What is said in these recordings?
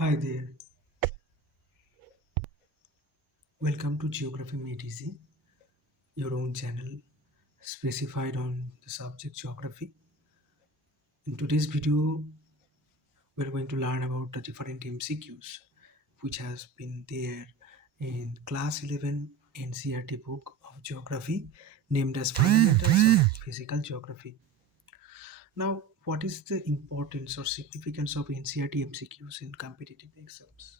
Hi there, welcome to Geography Made Easy, your own channel specified on the subject geography. In today's video, we're going to learn about the different MCQs which has been there in class 11 NCERT book of geography named as Fundamentals of Physical Geography. Now, what is the importance or significance of NCERT MCQs in competitive exams?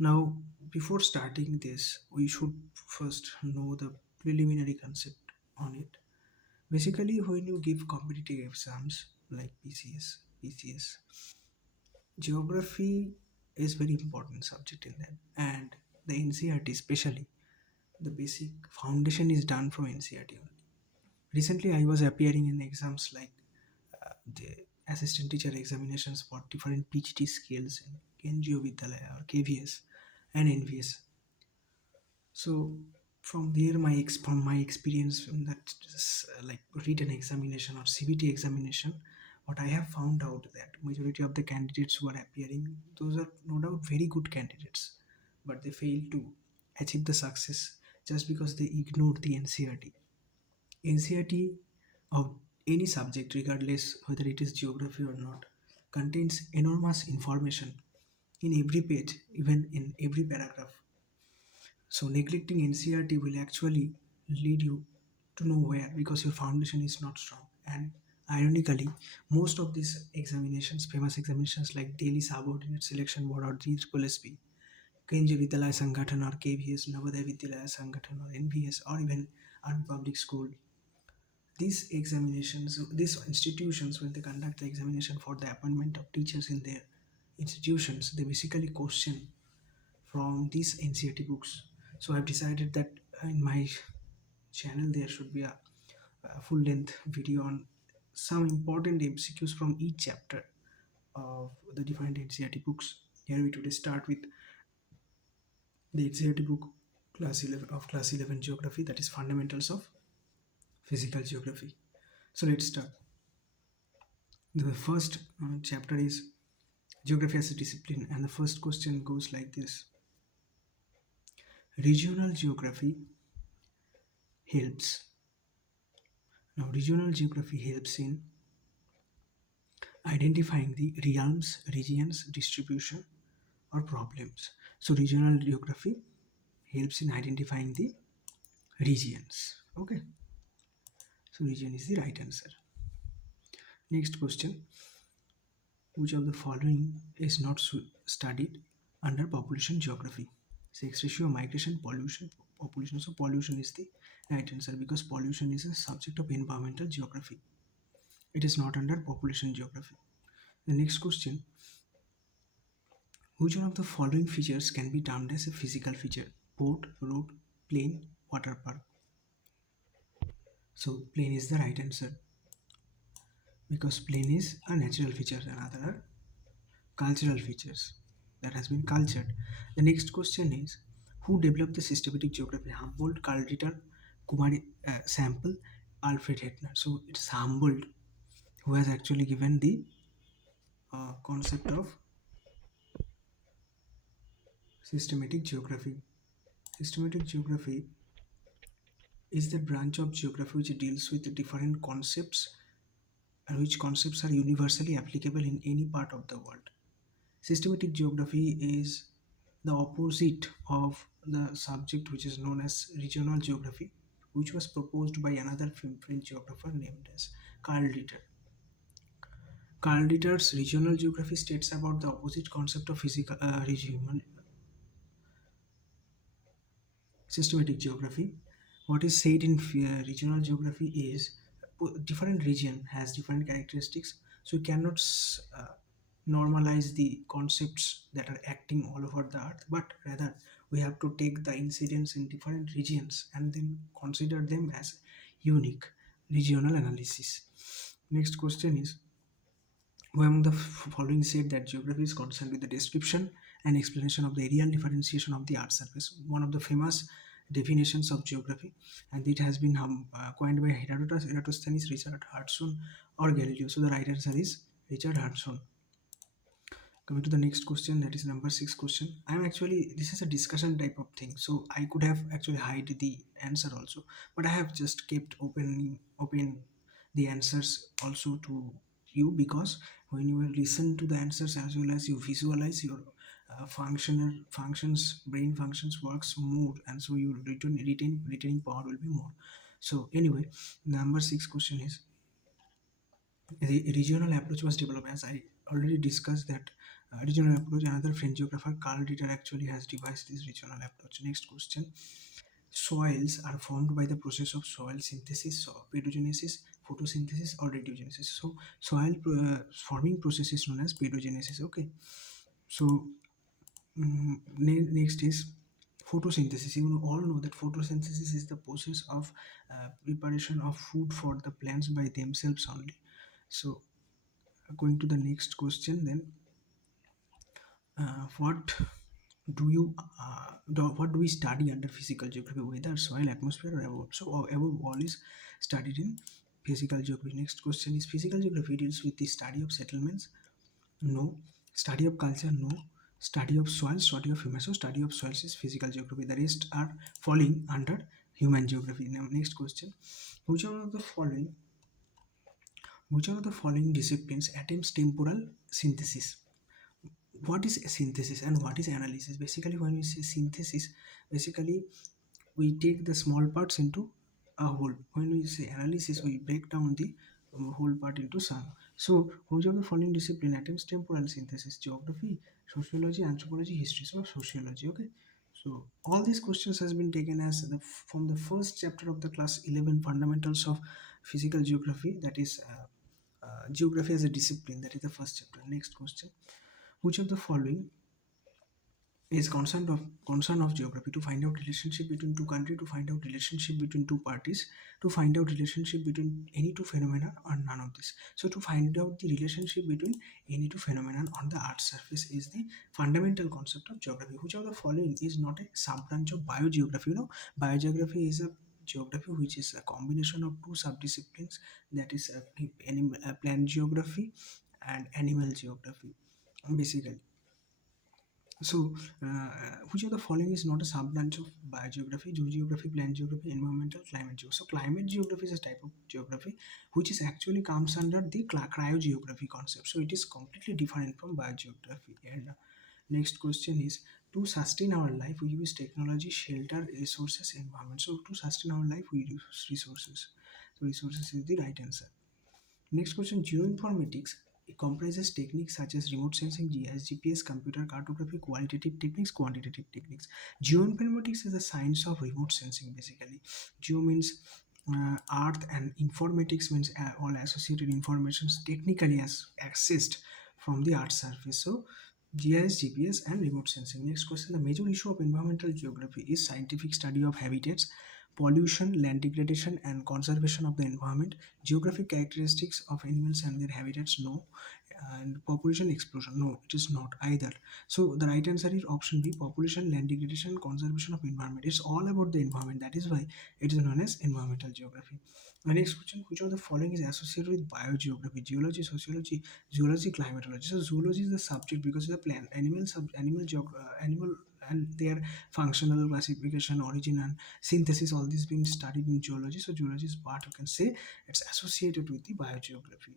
Now, before starting this, we should first know the preliminary concept on it. Basically, when you give competitive exams like PCS, geography is very important subject in that, and the NCERT especially the basic foundation is done from NCERT only. Recently, I was appearing in exams like the assistant teacher examinations for different PGT scales in NGO Vidyalaya or KVS and NVS. So from there, from my experience from that like written examination or CBT examination, what I have found out that majority of the candidates who are appearing, those are no doubt very good candidates, but they fail to achieve the success just because they ignored the NCERT. NCERT of any subject, regardless whether it is geography or not, contains enormous information in every page, even in every paragraph. So neglecting NCRT will actually lead you to nowhere because your foundation is not strong. And ironically, most of these examinations, famous examinations like Daily Subordinate Selection Board or DSSB, Kenji Vidyalaya Sangathan or KVS, Navodaya Vidyalaya Sangathan or NVS or even Army Public School, these examinations, these institutions, when they conduct the examination for the appointment of teachers in their institutions, they basically question from these NCERT books. So I've decided that in my channel there should be a full length video on some important MCQs from each chapter of the different NCERT books. Here we today start with the NCERT book class 11 geography, that is fundamentals of physical geography. So let's start. The first chapter is geography as a discipline, and the first question goes like this: regional geography helps. Now, regional geography helps in identifying the realms, regions, distribution, or problems. So, regional geography helps in identifying the regions. Okay, so region is the right answer. Next question: which of the following is not studied under population geography? Sex ratio, migration, pollution, population. So, pollution is the right answer because pollution is a subject of environmental geography. It is not under population geography. The next question: which one of the following features can be termed as a physical feature? Port, road, plain, water park. So plain is the right answer because plain is a natural feature and other are cultural features that has been cultured. The next question is who developed the systematic geography? Humboldt, Carl Ritter, Kumari Sample, Alfred Hettner. So it's Humboldt who has actually given the concept of systematic geography. Systematic geography is the branch of geography which deals with the different concepts and which concepts are universally applicable in any part of the world. Systematic geography is the opposite of the subject which is known as regional geography, which was proposed by another French geographer named as Carl Ritter. Carl Ritter's regional geography states about the opposite concept of physical regional systematic geography. What is said in regional geography is different region has different characteristics, so you cannot normalize the concepts that are acting all over the earth, but rather we have to take the incidents in different regions and then consider them as unique regional analysis. Next question is who among the following said that geography is concerned with the description and explanation of the areal differentiation of the Earth's surface? One of the famous definitions of geography, and it has been coined by Herodotus, Eratosthenes, Richard Hudson, or Galileo. So the right answer is Richard Hudson. Coming to the next question, that is number 6 question. I'm actually, this is a discussion type of thing, so I could have actually hide the answer also, but I have just kept open the answers also to you, because when you will listen to the answers as well as you visualize, your functions, brain functions works more, and so your retaining power will be more. So anyway, number 6 question is, the regional approach was developed, as I already discussed that regional approach. Another French geographer, Carl Ritter, actually has devised this regional approach. Next question. Soils are formed by the process of soil synthesis, so pedogenesis, photosynthesis, or radiogenesis. So soil forming process is known as pedogenesis. Okay. So next is photosynthesis. You all know that photosynthesis is the process of preparation of food for the plants by themselves only. So going to the next question then, what what do we study under physical geography? Weather, soil, atmosphere, or above? So above all is studied in physical geography. Next question is, physical geography deals with the study of settlements? No. Study of culture? No. Study of soil, study of human. So study of soils is physical geography. The rest are falling under human geography. Now next question, which one of the following which one of the following disciplines attempts temporal synthesis? What is synthesis and what is analysis? Basically, when we say synthesis, basically we take the small parts into a whole. When we say analysis, we break down the whole part into some. So which of the following discipline attempts temporal synthesis? Geography, sociology, anthropology, history. So sociology. Okay. So all these questions has been taken as from the first chapter of the class 11 fundamentals of physical geography, that is geography as a discipline. That is the first chapter. Next question, which of the following is concern of geography? To find out relationship between two countries, to find out relationship between two parties, to find out relationship between any two phenomena, or none of this. So to find out the relationship between any two phenomena on the earth's surface is the fundamental concept of geography. Which of the following is not a sub branch of biogeography? Biogeography is a geography which is a combination of two subdisciplines, that is plant geography and animal geography, basically. So, which of the following is not a sub-branch of biogeography? Geography, plant geography, environmental, climate geography. So, climate geography is a type of geography which is actually comes under the cryogeography concept. So, it is completely different from biogeography. And next question is, to sustain our life, we use technology, shelter, resources, environment. So, to sustain our life, we use resources. So, resources is the right answer. Next question, geoinformatics comprises techniques such as remote sensing, GIS, GPS, computer cartography, qualitative techniques, quantitative techniques. Geoinformatics is the science of remote sensing, basically. Geo means earth, and informatics means all associated informations technically as accessed from the earth's surface. So GIS, GPS, and remote sensing. Next question, the major issue of environmental geography is scientific study of habitats, pollution, land degradation, and conservation of the environment. Geographic characteristics of animals and their habitats? No. And population explosion? No, it is not either. So the right answer is option B, population, land degradation, conservation of environment. It's all about the environment. That is why it is known as environmental geography. The next question, which of the following is associated with biogeography? Geology, sociology, zoology, climatology. So zoology is the subject because the plant, animal and their functional classification, origin, and synthesis, all this being studied in geology. So geology is part, you can say, it's associated with the biogeography.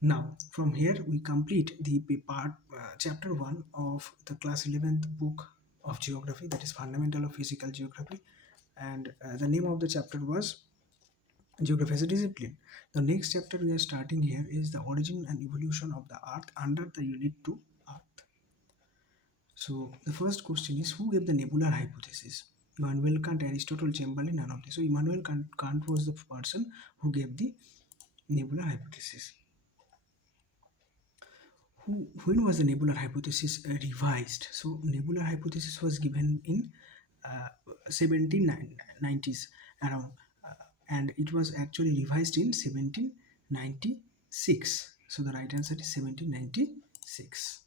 Now from here we complete the part chapter 1 of the class 11th book of geography, that is fundamental of physical geography, and the name of the chapter was geography as a discipline. The next chapter we are starting here is the origin and evolution of the earth under the unit 2, earth. So the first question is, who gave the nebular hypothesis? Immanuel Kant, Aristotle, Chamberlain, none of this. So Immanuel Kant was the person who gave the nebular hypothesis. When was the nebular hypothesis revised? So nebular hypothesis was given in 1790s around, and it was actually revised in 1796. So the right answer is 1796.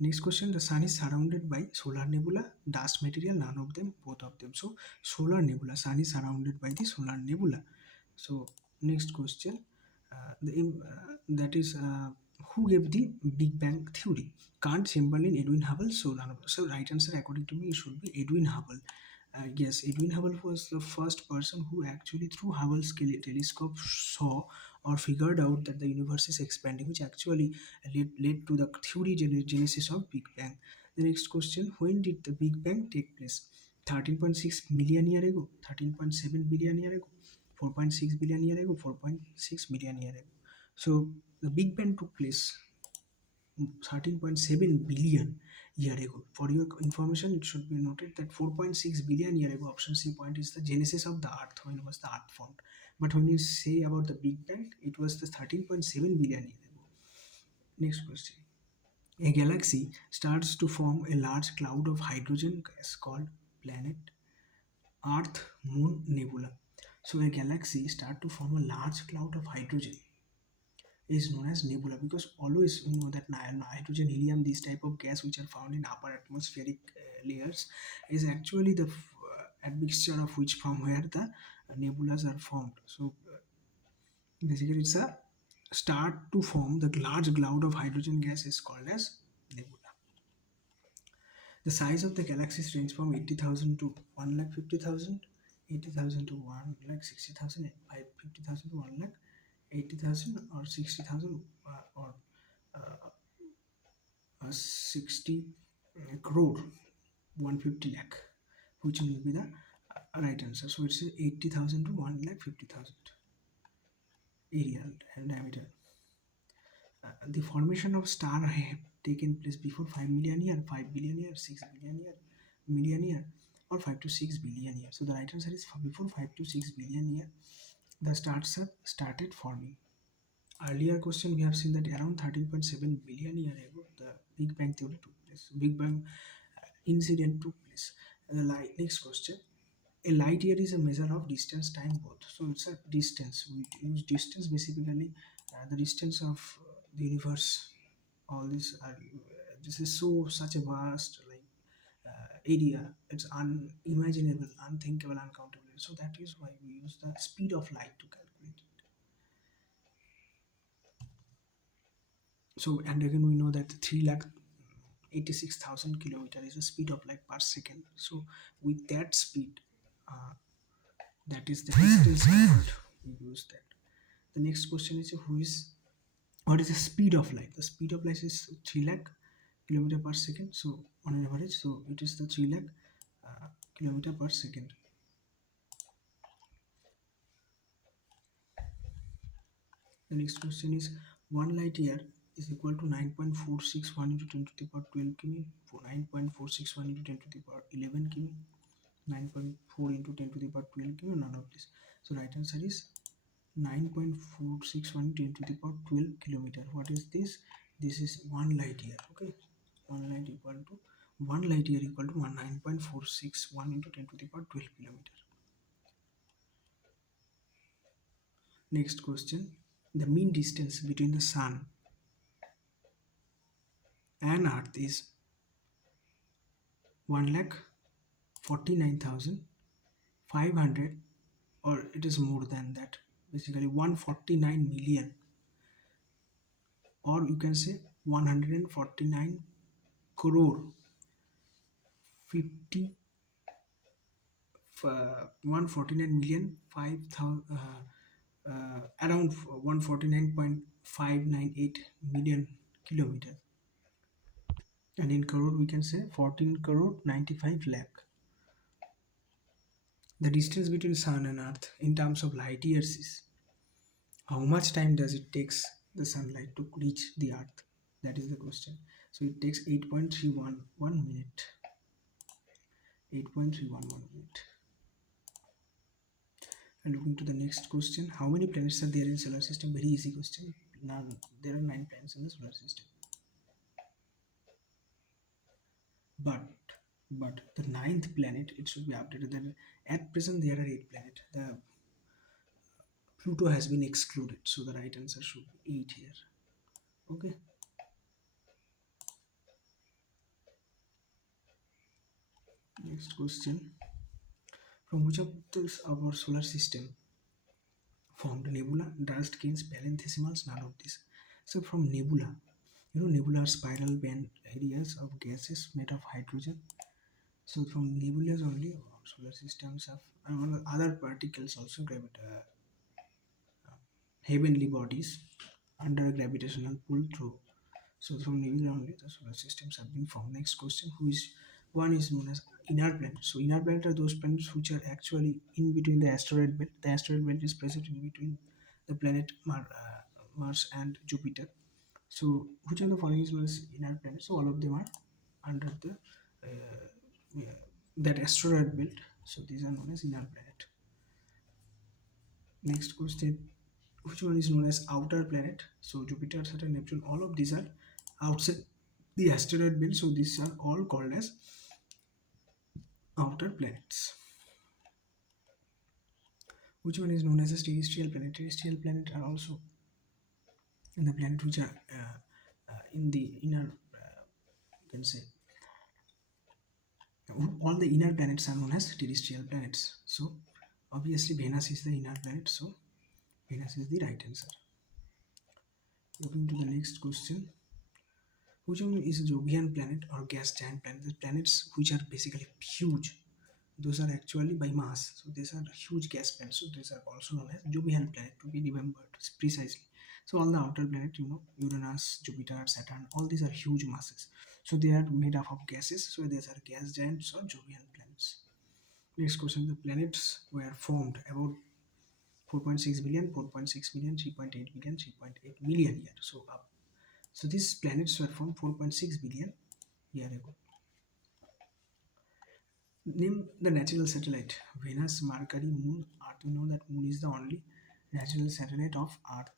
Next question, the sun is surrounded by solar nebula, dust material, none of them, both of them. So solar nebula, sun is surrounded by the solar nebula. So next question, that is Who gave the Big Bang theory? Kant, Chamberlain, Edwin Hubble. So none of those. So right answer according to me should be Edwin Hubble. Yes, Edwin Hubble was the first person who actually through Hubble's telescope saw or figured out that the universe is expanding, which actually led to the theory genesis of Big Bang. The next question: when did the Big Bang take place? 13.6 million year ago, 13.7 billion year ago, 4.6 billion year ago, 4.6 million year ago. So the Big Bang took place 13.7 billion year ago. For your information, it should be noted that 4.6 billion year ago, option C point is the genesis of the Earth, when was the Earth formed. But when you say about the Big Bang, it was the 13.7 billion year ago. Next question. A galaxy starts to form a large cloud of hydrogen gas called planet, Earth, Moon, Nebula. So a galaxy start to form a large cloud of hydrogen is known as nebula, because always we know that hydrogen, helium, these type of gas which are found in upper atmospheric layers is actually the admixture of which from where the nebulas are formed. So basically it's a start to form the large cloud of hydrogen gas is called as nebula. The size of the galaxies range from 80,000 to 1,50,000, 80,000 to 1,60,000, 50,000 to 1,80,000, or 60,000, or 60 crore, 150 lakh, which will be the right answer. So it's 80,000 to 1,50,000 area and diameter. The formation of star have taken place before 5 million year, 5 billion year, 6 billion year, million year, or 5 to 6 billion year. So the right answer is before 5 to 6 billion year, the stars have started forming. Earlier question we have seen that around 13.7 billion year ago the Big Bang theory took place. Big Bang incident took place. Next question. A light year is a measure of distance, time, both. So it's a distance. We use distance basically, the distance of the universe. All this are this is so such a vast area. It's unimaginable, unthinkable, uncountable. So that is why we use the speed of light to calculate it. So and again we know that 3,86,000 kilometer is the speed of light per second. So with that speed, uh, that is the distance covered. We use that. The next question is what is the speed of light? The speed of light is 3 lakh kilometer per second. So on an average, so it is the 3 lakh kilometer per second. The next question is 1 light year is equal to 9.461 into 10 to the power 12 km, 9.461 into 10 to the power 11 km, 9.4 into 10 to the power 12 km, none of this. So right answer is 9.461 10 to the power 12 kilometer. What is this? This is 1 light year. Okay, 1 light equal to 1 light year equal to 9.461 into 10 to the power 12 kilometer. Next question. The mean distance between the sun and earth is 1,49,500, or it is more than that, basically 149 million, or you can say 149 crore 50 149 million 5,000 around 149.598 million kilometer, and in crore we can say 14 crore 95 lakh. The distance between sun and earth in terms of light years is how much time does it takes the sunlight to reach the earth? That is the question. So it takes 8.311 minute. 8.311 minute. And looking to the next question, how many planets are there in solar system? Very easy question. None. There are 9 planets in the solar system. But the ninth planet, it should be updated. Then at present there are 8 planets. The Pluto has been excluded, so the right answer should be 8 here. Okay. Next question. From which of this our solar system formed nebula, dust, gains, parenthesimals? None of this. So from nebula, nebula are spiral band areas of gases made of hydrogen. So from nebulas only, solar systems have other particles also heavenly bodies under a gravitational pull through. So from nebula only, the solar systems have been formed. Next question: Who is one is known as inner planet. So inner planet are those planets which are actually in between the asteroid belt. The asteroid belt is present in between the planet Mars and Jupiter. So which of the following is known as inner planet? So all of them are under the yeah, that asteroid belt. So these are known as inner planet. Next question: Which one is known as outer planet? So Jupiter, Saturn, Neptune, all of these are outside the asteroid belt. So these are all called as outer planets. Which one is known as a terrestrial planet? Terrestrial planet are also in the planet which are in the inner, you can say, all the inner planets are known as terrestrial planets. So obviously Venus is the inner planet. So Venus is the right answer. Looking to the next question. Which one is a Jovian planet or gas giant planet? The planets which are basically huge, those are actually by mass. So these are huge gas planets. So these are also known as Jovian planet to be remembered precisely. So all the outer planet, Uranus, Jupiter, Saturn, all these are huge masses. So they are made up of gases. So these are gas giants or Jovian planets. Next question: The planets were formed about 4.6 billion, 4.6 billion, 3.8 billion, 3.8 million years. So up. So these planets were formed 4.6 billion year ago. Name the natural satellite: Venus, Mercury, Moon, Earth. You know that Moon is the only natural satellite of Earth.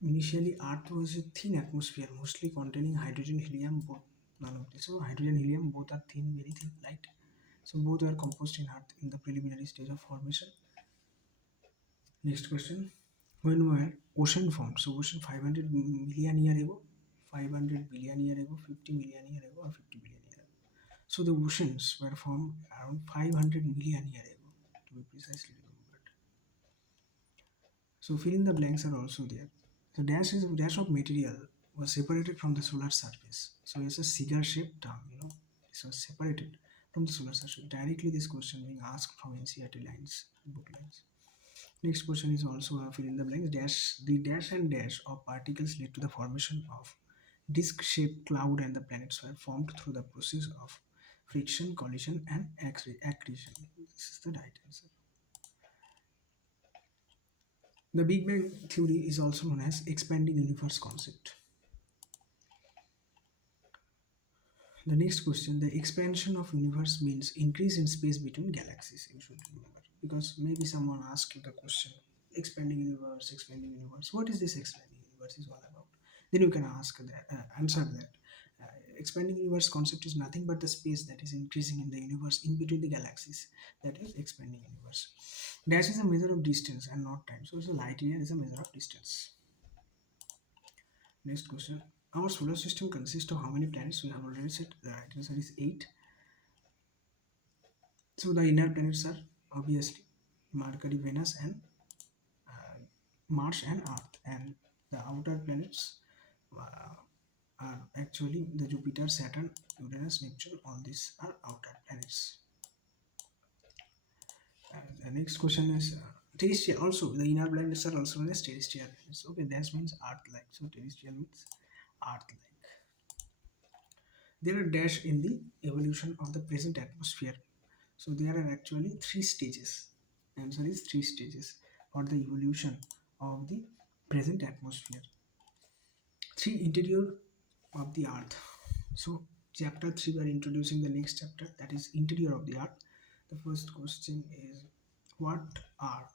Initially, Earth was a thin atmosphere, mostly containing hydrogen, helium, both. None of this. So hydrogen, helium, both are thin, very thin, light. So both were composed in Earth in the preliminary stage of formation. Next question: When were ocean formed? So ocean 500 million year ago, 500 billion year ago, 50 million year ago, or 50 billion year ago. So the oceans were formed around 500 million year ago, to be precisely remembered. So fill in the blanks are also there. So dash of material was separated from the solar surface. So it's a cigar-shaped term. This was separated from the solar surface. Directly, this question being asked from NCERT lines, book lines. Next question is also fill in the blanks. The dash and dash of particles led to the formation of disc-shaped cloud, and the planets were formed through the process of friction, collision, and accretion. This is the right answer. The Big Bang theory is also known as expanding universe concept. The next question: the expansion of universe means increase in space between galaxies. You should remember, because maybe someone asks you the question: expanding universe, expanding universe. What is this expanding universe is all about? Then you can answer that. Expanding universe concept is nothing but the space that is increasing in the universe in between the galaxies. That is expanding universe. Dash is a measure of distance and not time. So light year is a measure of distance. Next question: Our solar system consists of how many planets? We have already said the right answer is 8. So the inner planets are obviously Mercury, Venus, and Mars and Earth, and the outer planets are actually the Jupiter, Saturn, Uranus, Neptune. All these are outer planets. And the next question is terrestrial. Also, the inner planets are also known as terrestrial planets. Okay, that means Earth-like. So terrestrial means Earth-like. There are dash in the evolution of the present atmosphere. So there are actually 3 stages. Answer is 3 stages for the evolution of the present atmosphere. 3 interior of the earth. So chapter 3 we are introducing the next chapter, that is interior of the earth. The first question is: what are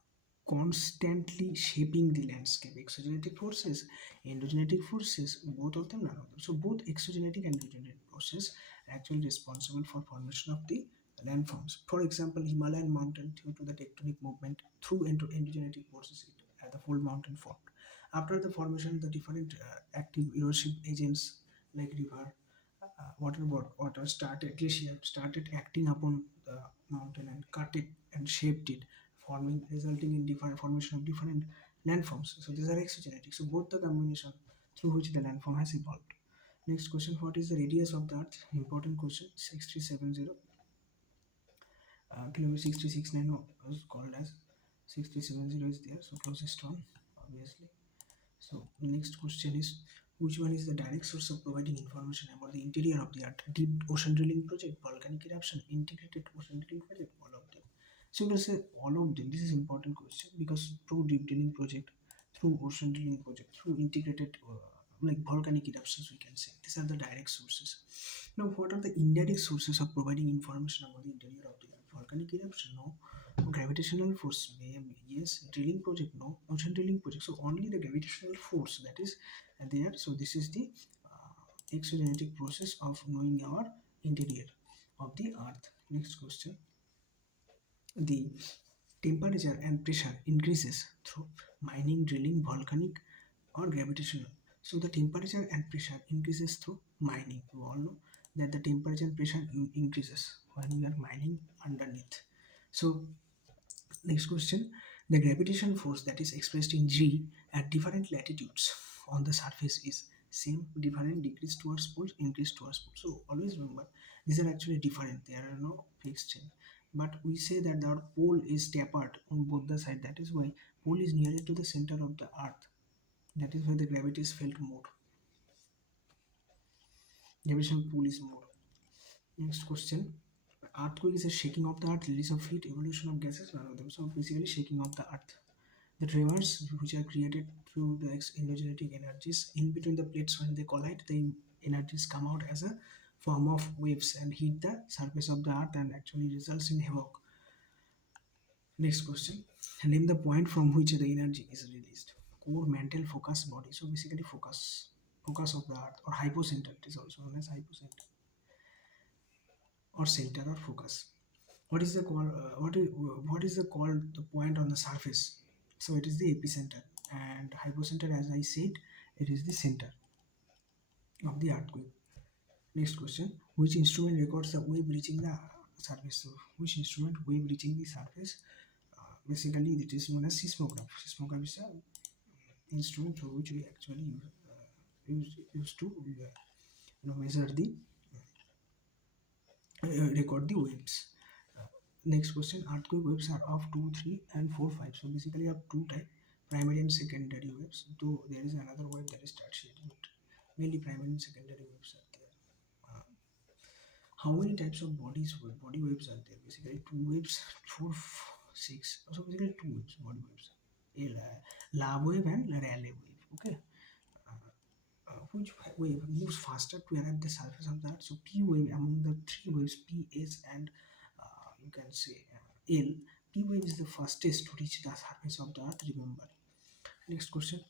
constantly shaping the landscape? Exogenetic forces, endogenetic forces, both of them, none of them. So both exogenetic and endogenetic forces are actually responsible for formation of the landforms. For example, Himalayan mountain, due to the tectonic movement through endogenetic forces, the whole mountain formed. After the formation, the different active erosive agents like river, water started, glacier started acting upon the mountain and cut it and shaped it, resulting in different formation of different landforms. So these are exogenetic. So both the combination through which the landform has evolved. Next question, what is the radius of the earth? Important question. 6370 kilometer. 6369 was called as 6370 is there, so closest one obviously. So the next question is, which one is the direct source of providing information about the interior of the earth? Deep ocean drilling project, volcanic eruption, integrated ocean drilling project, all of them. So let's say all of them. This is important question because through deep drilling project, through ocean drilling project, through integrated like volcanic eruptions, we can say these are the direct sources. Now, what are the indirect sources of providing information about the interior of the earth? Volcanic eruption, no. Gravitational force, yes. Drilling project, no. Ocean drilling project. So only the gravitational force that is there. So this is the exogenetic process of knowing our interior of the earth. Next question. The temperature and pressure increases through mining, drilling, volcanic, or gravitational. So the temperature and pressure increases through mining. You all know that the temperature and pressure increases when we are mining underneath. So next question, the gravitational force that is expressed in G at different latitudes on the surface is same, different, decrease towards poles, increase towards poles. So always remember these are actually different. There are no fixed change. But we say that our pole is tapered on both the side. That is why pole is nearer to the center of the earth. That is why the gravity is felt more. Gravitational pull is more. Next question. Earthquake is a shaking of the earth, release of heat, evolution of gases, one of them. So basically shaking of the earth. The tremors which are created through the endogenetic energies in between the plates when they collide, the energies come out as a form of waves and hit the surface of the earth and actually results in havoc. Next question. Name the point from which the energy is released. Core, mantle, focus, body. So basically focus of the earth or hypocenter. It is also known as hypocenter or center or focus. What is the call? What is the called the point on the surface? So it is the epicenter, and hypocenter, as I said, it is the center of the earthquake. Next question: which instrument records the wave reaching the surface? So which instrument wave reaching the surface? Basically, it is known as seismograph. Seismograph is a instrument through which we actually use to measure the record the waves. Next question, earthquake waves are of 2, 3 and 4, 5. So basically have two type, primary and secondary waves. Though there is another wave that is tertiary, but mainly primary and secondary waves are there. How many types of body waves are there? Basically two waves, 4, 6. So basically two waves, body waves. A La wave and Rayleigh wave. Okay. Which wave moves faster to arrive the surface of the earth? So P wave among the three waves, P, S, and you can say L. P wave is the fastest to reach the surface of the earth. Remember. Next question.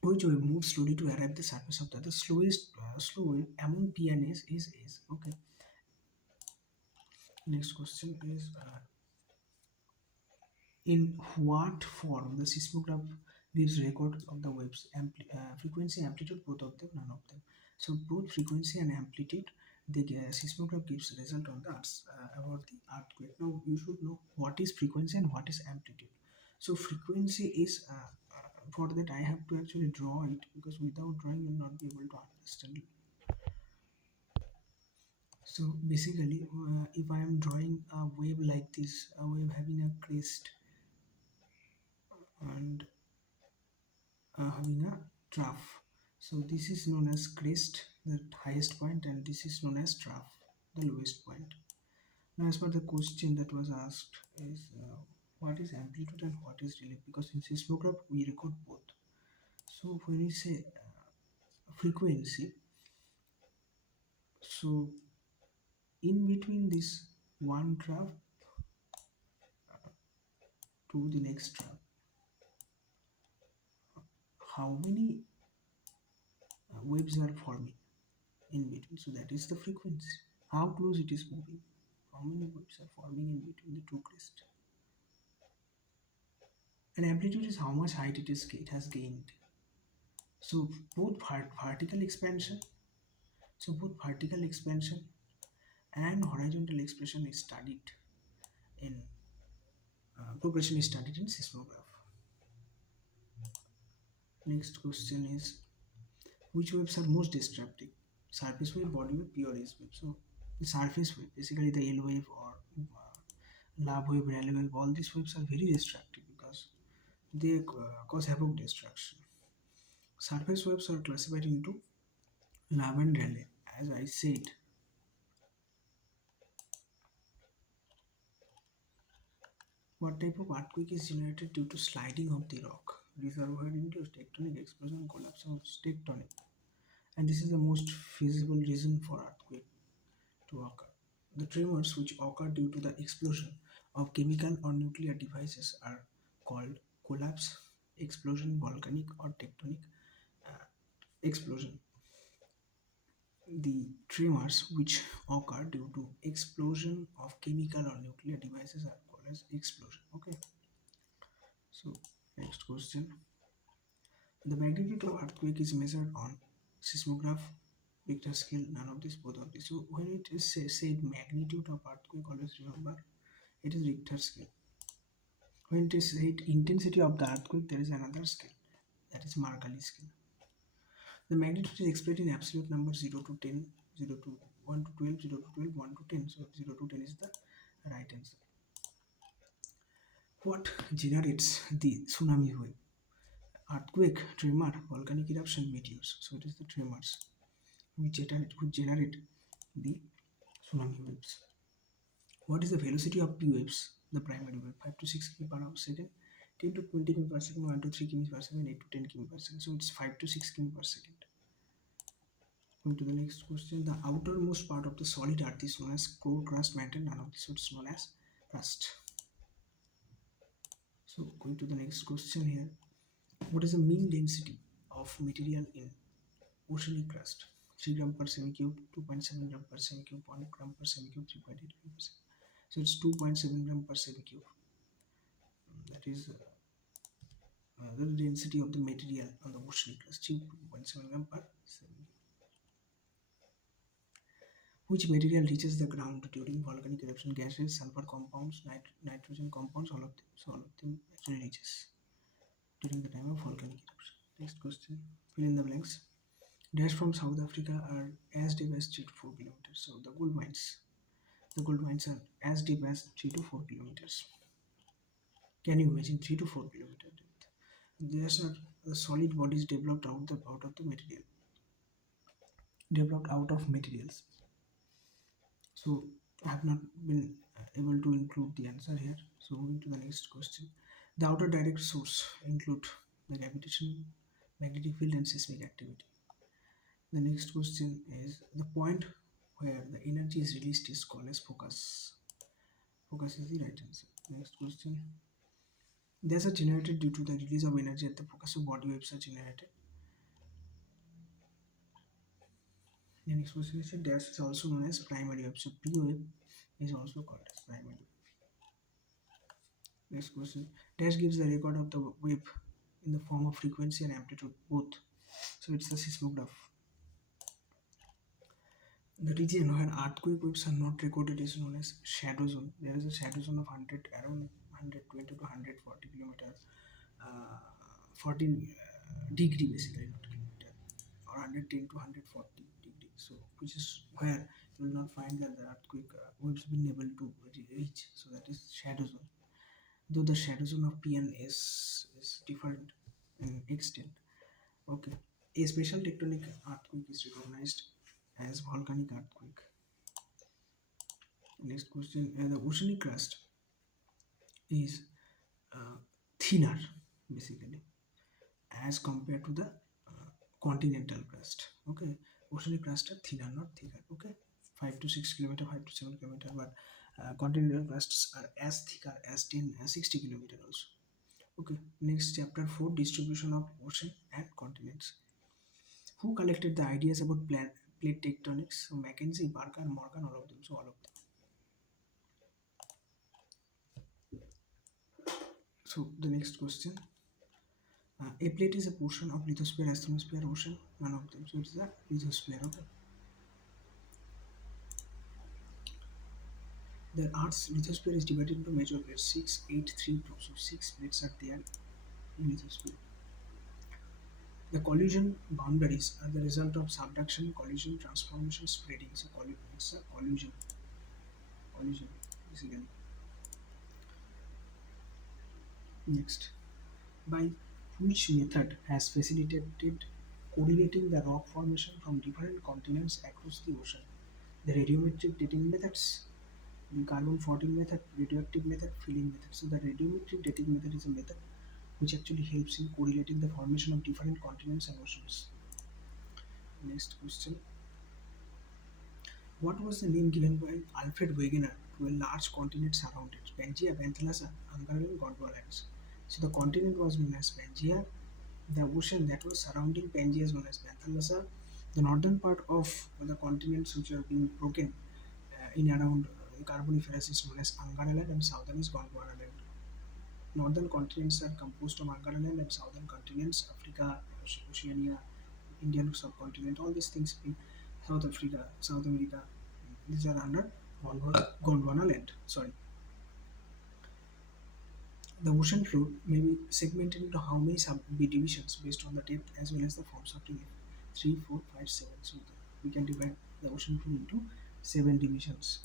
Which wave moves slowly to arrive the surface of the earth? The slowest slow wave among P and S is S. Okay. Next question is in what form the seismograph gives record of the waves frequency, amplitude, both of them, none of them. So both frequency and amplitude, the seismograph gives result on the about the earthquake. Now you should know what is frequency and what is amplitude. So frequency is for that I have to actually draw it, because without drawing you will not be able to understand it. So basically if I am drawing a wave like this, a wave having a crest and having a trough. So this is known as crest, the highest point, and this is known as trough, the lowest point. Now, as per the question that was asked, is what is amplitude and what is relief? Because in seismograph we record both. So when we say frequency, so in between this one trough to the next trough, how many waves are forming in between? So that is the frequency. How close it is moving, how many waves are forming in between the two crests. And amplitude is how much height it has gained. So both vertical expansion, both vertical expansion and horizontal expansion is studied in progression is studied in seismograph. Next question is, which waves are most disruptive? Surface wave, body wave, pure S wave. So the surface wave, basically the L wave or lava wave, rally wave, all these waves are very destructive because they cause havoc destruction. Surface waves are classified into lava and rally. As I said, what type of earthquake is generated due to sliding of the rock? Reservoir induced tectonic explosion, collapse of tectonic. And this is the most feasible reason for earthquake to occur. The tremors which occur due to the explosion of chemical or nuclear devices are called collapse, explosion, volcanic or tectonic explosion. The tremors which occur due to explosion of chemical or nuclear devices are called as explosion. Okay. So next question. The magnitude of earthquake is measured on seismograph, Richter scale, none of this, both of this. So when it is said magnitude of earthquake, always remember it is Richter scale. When it is said intensity of the earthquake, there is another scale, that is Mercalli scale. The magnitude is expressed in absolute numbers 0 to 10, 0 to 1 to 12, 0 to 12, 1 to 10. So 0 to 10 is the right answer. What generates the tsunami wave? Earthquake, tremor, volcanic eruption, meteors. So it is the tremors which generate the tsunami waves. What is the velocity of P waves? The primary wave, 5 to 6 km per second, 10 to 20 km per second, 1 to 3 km per second, 8 to 10 km per second. So it's 5 to 6 km per second. Going to the next question. The outermost part of the solid earth is known as core crust mantle. None of this is known as crust. So going to the next question here. What is the mean density of material in oceanic crust? 3 gram per cm cube, 2.7 gram per cm cube, 1 gram per cm cube, 3.8 gram per cm. So it's 2.7 gram per cm cube. That is the density of the material on the oceanic crust, 2.7 gram per cm cube. Which material reaches the ground during volcanic eruption? Gases, sulfur compounds, nitrogen compounds, all of them. So all of them actually reaches during the time of volcanic eruption. Next question. Fill in the blanks. Dash from South Africa are as deep as 3 to 4 kilometers. So the gold mines are as deep as 3 to 4 kilometers. Can you imagine 3 to 4 kilometers depth? These are the solid bodies developed out of the material, developed out of materials. So I have not been able to include the answer here. So moving to the next question. The outer direct source include the gravitation, magnetic field and seismic activity. The next question is the point where the energy is released is called as focus. Focus is the right answer. Next question. These are generated due to the release of energy at the focus, so body waves are generated. The next question is dash is also known as primary wave. So P wave is also called as primary wave. Next question. Dash gives the record of the wave in the form of frequency and amplitude both. So it's the seismograph. The region where earthquake waves are not recorded is known as shadow zone. There is a shadow zone of 100 around 120 to 140 kilometers, 14 degree basically, not kilometer, or 110 to 140 degree. So which is where you will not find that the earthquake waves been able to reach. So that is shadow zone. Though the shadow zone of P and S is different in extent. Okay. A special tectonic earthquake is recognized as volcanic earthquake. Next question. The oceanic crust is uh, thinner basically as compared to the continental crust. Okay. Oceanic crust are thinner, not thicker. Okay. 5 to 6 kilometer, 5 to 7 kilometer, but continental crusts are as thicker as 10 60 kilometer also. Okay. Next, chapter 4, distribution of ocean and continents. Who collected the ideas about plate tectonics? So Mackenzie, Barker, Morgan, all of them. So all of them. So the next question. A plate is a portion of lithosphere, asthenosphere, ocean. None of them. So it's the lithosphere. Okay. The Earth's lithosphere is divided into major plates 6, 8, 3, 2. So 6 plates are there in lithosphere. The collision boundaries are the result of subduction, collision, transformation, spreading. So it's a collision basically. Next, by which method has facilitated correlating the rock formation from different continents across the ocean? The radiometric dating methods, the carbon 14 method, radioactive method, filling method. So the radiometric dating method is a method which actually helps in correlating the formation of different continents and oceans. Next question. What was the name given by Alfred Wegener to a large continent surrounded Pangaea, Panthalassa, Angaran, Gondwana? So the continent was known as Pangaea. The ocean that was surrounding Pangaea is known as Panthalassa. The northern part of the continents which are being broken in around Carboniferous is known as Angara and southern is Gondwana. Northern continents are composed of Angara and southern continents, Africa, Oceania, Indian subcontinent, all these things in South Africa, South America. These are under Gondwana land. Sorry. The ocean floor may be segmented into how many subdivisions based on the depth as well as the forms of relief. 3, 4, 5, 7. So we can divide the ocean floor into 7 divisions.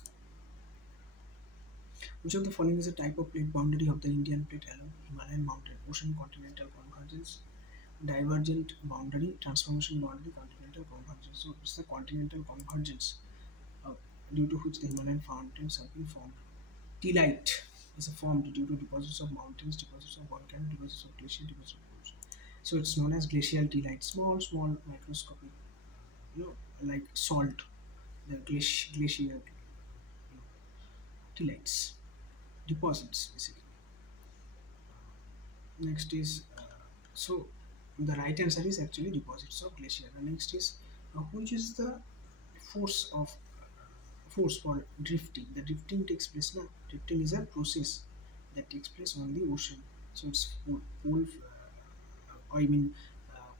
Which of the following is a type of plate boundary of the Indian plate along Himalayan mountain? Ocean continental convergence, divergent boundary, transformation boundary, continental convergence. So it's the continental convergence uh, due to which the Himalayan mountains have been formed. T-light is formed due to deposits of mountains, deposits of volcano, deposits of glacier, deposits of coals. So it's known as glacial T-light. Small microscopic, like salt, the glacier T-lights, deposits basically. Next is so the right answer is actually deposits of glacier. The next is which is the force of force for drifting. The drifting takes place now. Drifting is a process that takes place on the ocean. So it's pole. I mean,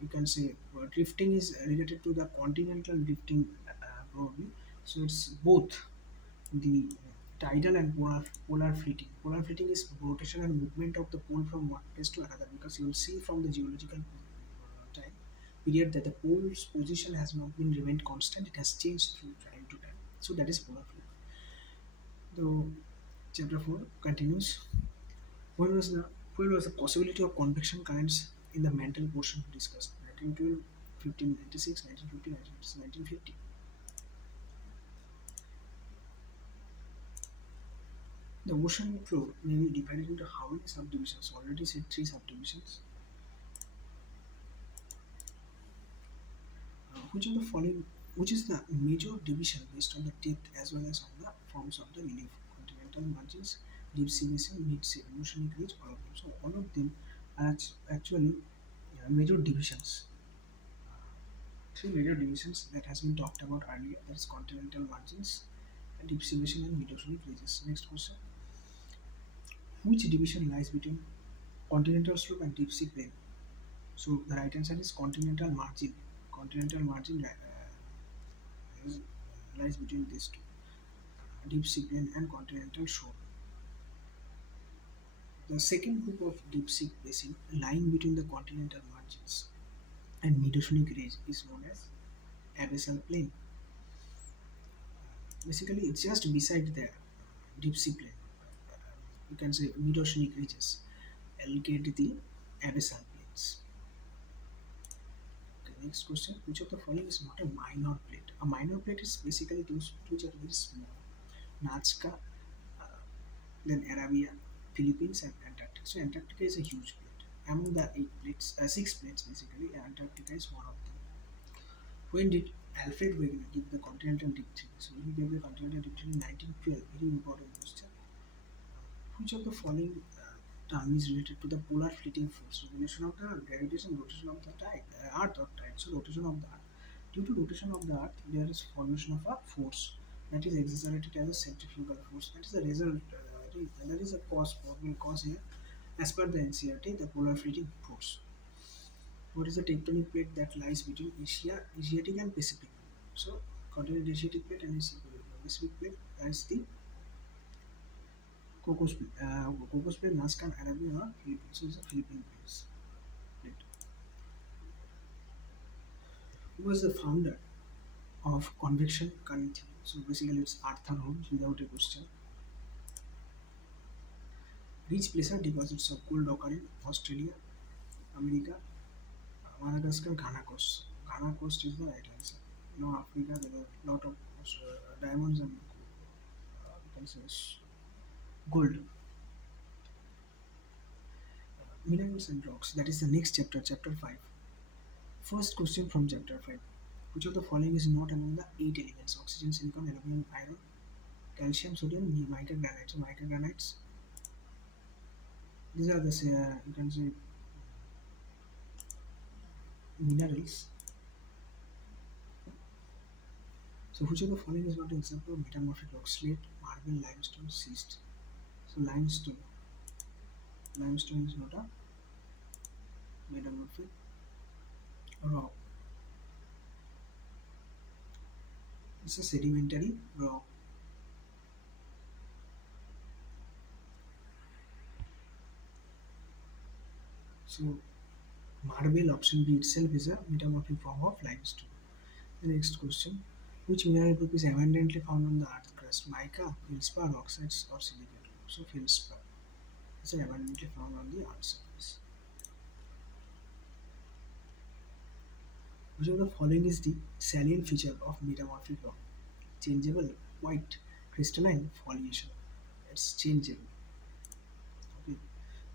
you can say drifting is related to the continental drifting probably. So it's both the tidal and polar fleeting. Polar fleeting is rotation and movement of the pole from one place to another because you will see from the geological time period that the pole's position has not been remained constant. It has changed through time to time. So that is polar fleeting. So chapter 4 continues. What was the what was the possibility of convection currents in the mantle portion discussed? 1912, 1596, 1950, 1950. The ocean floor may be divided into how many subdivisions? Already said 3 subdivisions. Which of the following, which is the major division based on the depth as well as on the forms of the relief? Continental margins, deep sea basin, mid sea, oceanic ridge, all of them. So all of them are actually major divisions. 3 major divisions that has been talked about earlier. That is continental margins, deep sea basin, and mid oceanic ridges. Next question: which division lies between continental slope and deep sea plain? So the right answer is continental margin. Continental margin lies between these two, deep sea plain and continental shore. The second group of deep sea basin lying between the continental margins and mid-oceanic ridge is known as abyssal plain. Basically, it's just beside the deep sea plain. You can say mid-oceanic ridges allocate the abyssal plains. Okay, next question: which of the following is not a minor plate? A minor plate is basically those which are very small. Nazca, then Arabia, Philippines, and Antarctica. So Antarctica is a huge plate. Among the 6 plates basically, Antarctica is one of them. When did Alfred Wegener give the continental dictionary? So he gave the continental dictionary in 1912. Very important question. Which of the following term is related to the polar fleeting force? Rotation of the Earth, gravitation, rotation of the Earth or tide. So rotation of the Earth. Due to rotation of the Earth, there is formation of a force that is exerted as a centrifugal force. That is the result. That is a cause. Probable cause here. As per the NCERT, the polar fleeting force. What is the tectonic plate that lies between Asiatic and Pacific? So, continental Asiatic plate and Pacific plate. That's the Cocos plate, Nazca, Arabia, or Philippines. So, it's a Philippine plate. He was the founder of convection current theory. So basically, it's Arthur Holmes without a question. Rich pleasure deposits of gold occur in Australia, America, Madagascar, Ghana coast. Ghana coast is the right answer. Africa, there are a lot of diamonds and you can say gold. Minerals and rocks. That is the next chapter, chapter 5. First question from chapter 5. Which of the following is not among the 8 elements? Oxygen, silicon, aluminum, iron, calcium, sodium, mica, granite. So mica granites. These are the you can say minerals. So which of the following is not an example of metamorphic rock? Slate, marble, limestone, schist. So limestone is not a metamorphic rock. It's a sedimentary rock. So marble option B itself is a metamorphic form of limestone. The next question. Which mineral group is abundantly found on the earth crust? Mica, feldspar, oxides or silicate? So feldspar is abundantly found on the earth's surface. Which of the following is the salient feature of metamorphic rock? Changeable, white, crystalline, foliation. It's changeable. Okay.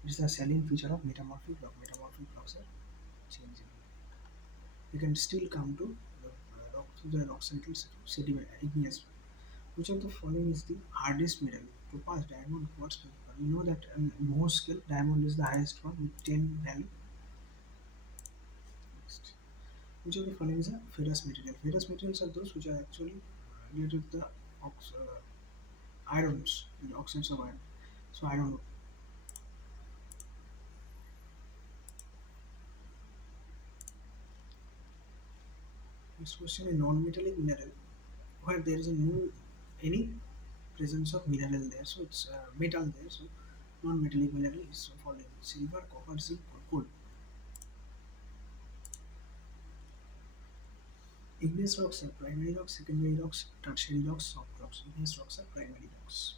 It is the salient feature of metamorphic rock. Metamorphic rocks are changeable. You can still come to rock through the rock cycles sediment igneous. Which of the following is the hardest metal? Topaz, diamond, quartz, feldspar. You know that on Mohs scale, diamond is the highest one with 10 value. Next. Which of the following is a ferrous material? Ferrous materials are those which are actually related to the irons, the oxides of iron. So iron ore. Next question: a non-metallic mineral where there is no any presence of mineral there, so it's metal there. So non-metallic mineral is following: silver, copper, zinc, or gold. Igneous rocks are primary rocks, secondary rocks, tertiary rocks, soft rocks. Igneous rocks are primary rocks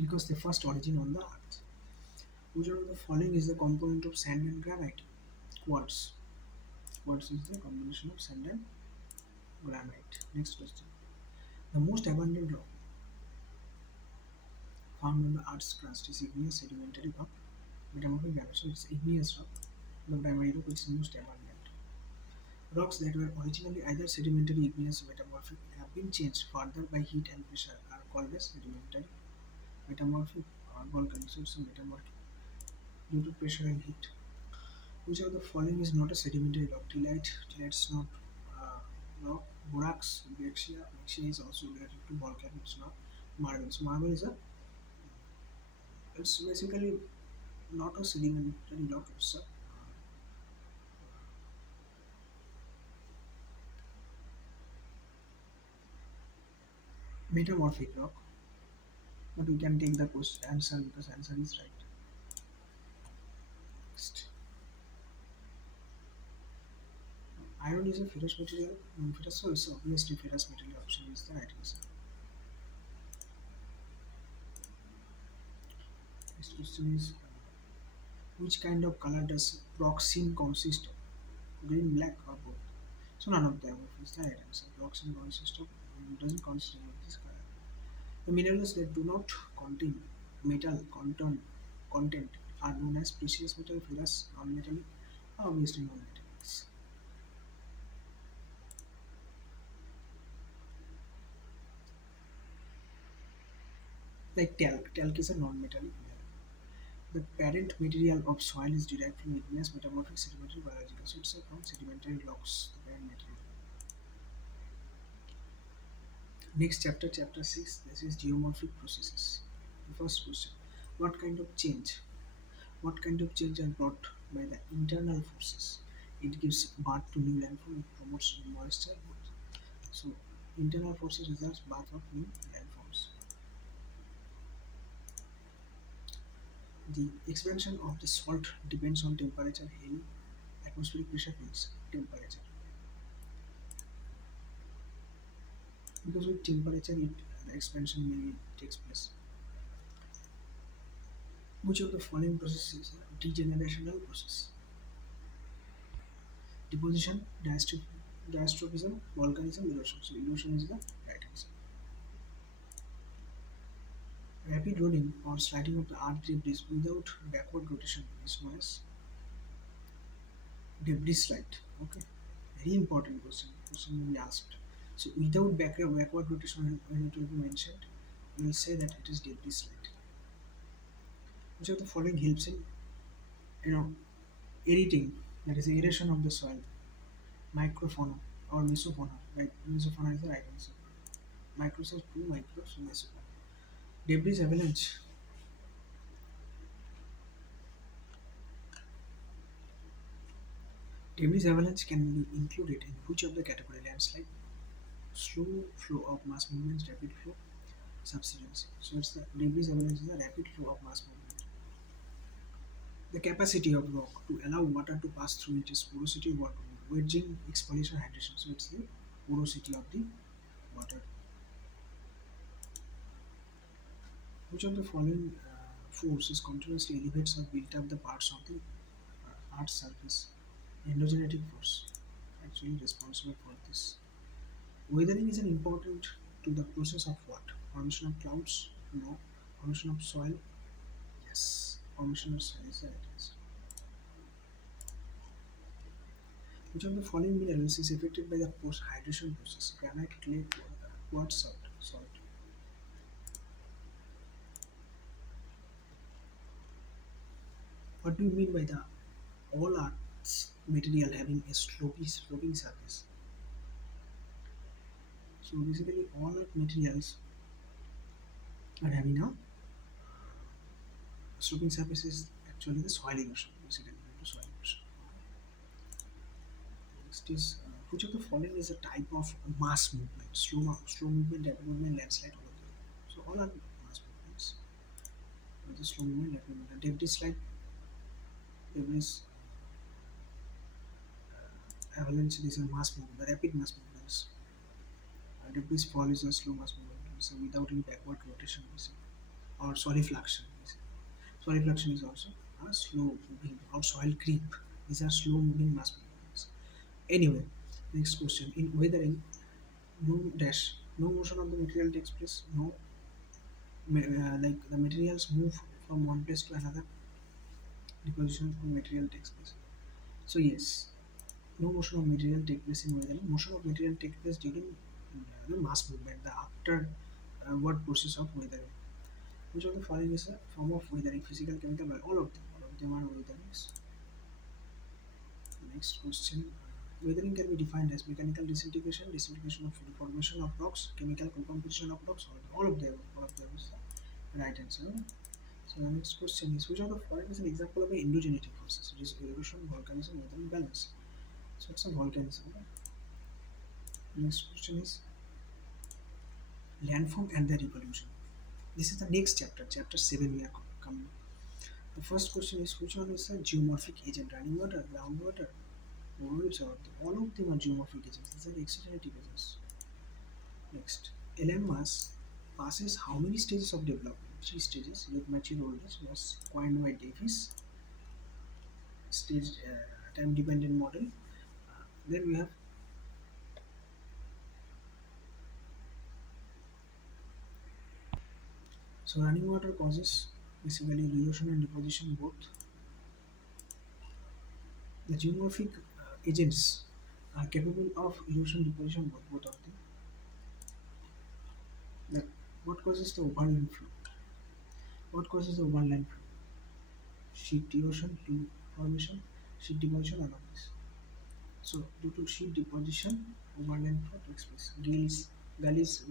because they first origin on the earth. Which of the following is the component of sand and granite? Quartz. Quartz is the combination of sand and granite. Next question. The most abundant rock found on the Earth's crust is igneous sedimentary rock. Metamorphic granite. So it's igneous rock, the primary rock which is most abundant. Rocks that were originally either sedimentary, igneous, or metamorphic have been changed further by heat and pressure are called as sedimentary, metamorphic, or volcanic. So it's a metamorphic due to pressure and heat. Which of the following is not a sedimentary rock? Tillite. Tillite is not rock. Borax, Brexia. Brexia is also related to volcanic. It's not marble. So marble is a it's basically not a sedimentary rock. It's a metamorphic rock. But we can take the question answer because answer is right. Next. Iron is a ferrous material. Non-ferrous, so it's obviously ferrous material option is the right answer. Next question is which kind of color does proxine consist of? Green, black, or both? So none of them is the right answer. Proxine consists of doesn't consist of this color. The minerals that do not contain metal content are known as precious metal, ferrous, non-metallic, or obviously non-metallics. Like talc. Talc is a non-metallic mineral. The parent material of soil is derived from igneous, metamorphic, sedimentary, biological. So it's from sedimentary rocks, the parent material. Next chapter, chapter 6, this is geomorphic processes. The first question. What kind of change? What kind of change are brought by the internal forces? It gives birth to new landform, it promotes moisture. So internal forces results birth of new landforms. The expansion of the salt depends on temperature. Heavy Atmospheric pressure means temperature. Because with temperature, the expansion may takes place. Which of the following process is a degenerational process? Deposition, diastrophism, volcanism, erosion. So erosion is the right answer. Rapid rolling or sliding of the earth debris without backward rotation is known as debris slide. Okay, very important question. Question will be asked. So without backward rotation, when it will be mentioned, we will say that it is debris slide. Which of the following helps in you know aerating, that is aeration of the soil? Microfauna or mesofauna. Right, mesofauna is the right answer. Micros are two, micros, mesofauna. Debris avalanche. Debris avalanche can be included in which of the category? Landslide, slow flow of mass movements, rapid flow, subsidence. So it's the debris avalanche is the rapid flow of mass movement. The capacity of rock to allow water to pass through it is porosity, water, wedging, exfoliation, hydration. So it's the porosity of the water. Which of the following forces continuously elevates or build up the parts of the Earth's surface? Endogenetic force actually responsible for this. Weathering is an important to the process of what? Formation of clouds? No. Formation of soil? Yes. Formation of soil is the right answer. Which of the following minerals is affected by the post-hydration process? Granite, clay, quartz, salt. What do you mean by the all Earth's material having a sloping surface? So basically, all Earth materials are having a sloping surface is actually the soil erosion, basically due to soil erosion. Next is which of the following is a type of mass movement? Slow movement, rapid movement, landslide, all of them. So all are mass movements. The slow movement, rapid movement, debris slide, debris avalanche. These are mass movement, the rapid mass movements. Debris fall is a slow mass movement, so without any backward rotation, or solifluction. Solifluction is also a slow moving, or soil creep. These are slow moving mass movements. Anyway, next question. In weathering, no motion of the material takes place. No, like the materials move from one place to another. Deposition of material takes place. So yes, no motion of material takes place in weathering. Motion of material takes place during the mass movement, the afterward process of weathering. Which of the following is a form of weathering? Physical, chemical, all of them. All of them are weatherings. Next question. Weathering can be defined as mechanical disintegration of formation of rocks, chemical composition of rocks, all of them. All of them is the right answer. So the next question is which of the following is an example of an endogenetic process? It is erosion, volcanism, weathering, balance. So it's a volcanism. Next question is landform and their evolution. This is the next chapter, chapter 7 we are coming. The first question is which one is a geomorphic agent? Running water, groundwater, waves, or all of them are geomorphic agents. These are exogenetic agents. Next, LM mass passes how many stages of development? Three stages. With mature old age was coined by Davis. Stage time dependent model. Then we have so running water causes basically erosion and deposition both. The geomorphic agents are capable of erosion deposition both of them. Then what causes the overland flow? What causes the overland flow? Sheet erosion, hill formation, sheet deposition, all of this. So due to sheet deposition, overland flow takes place. Gullies,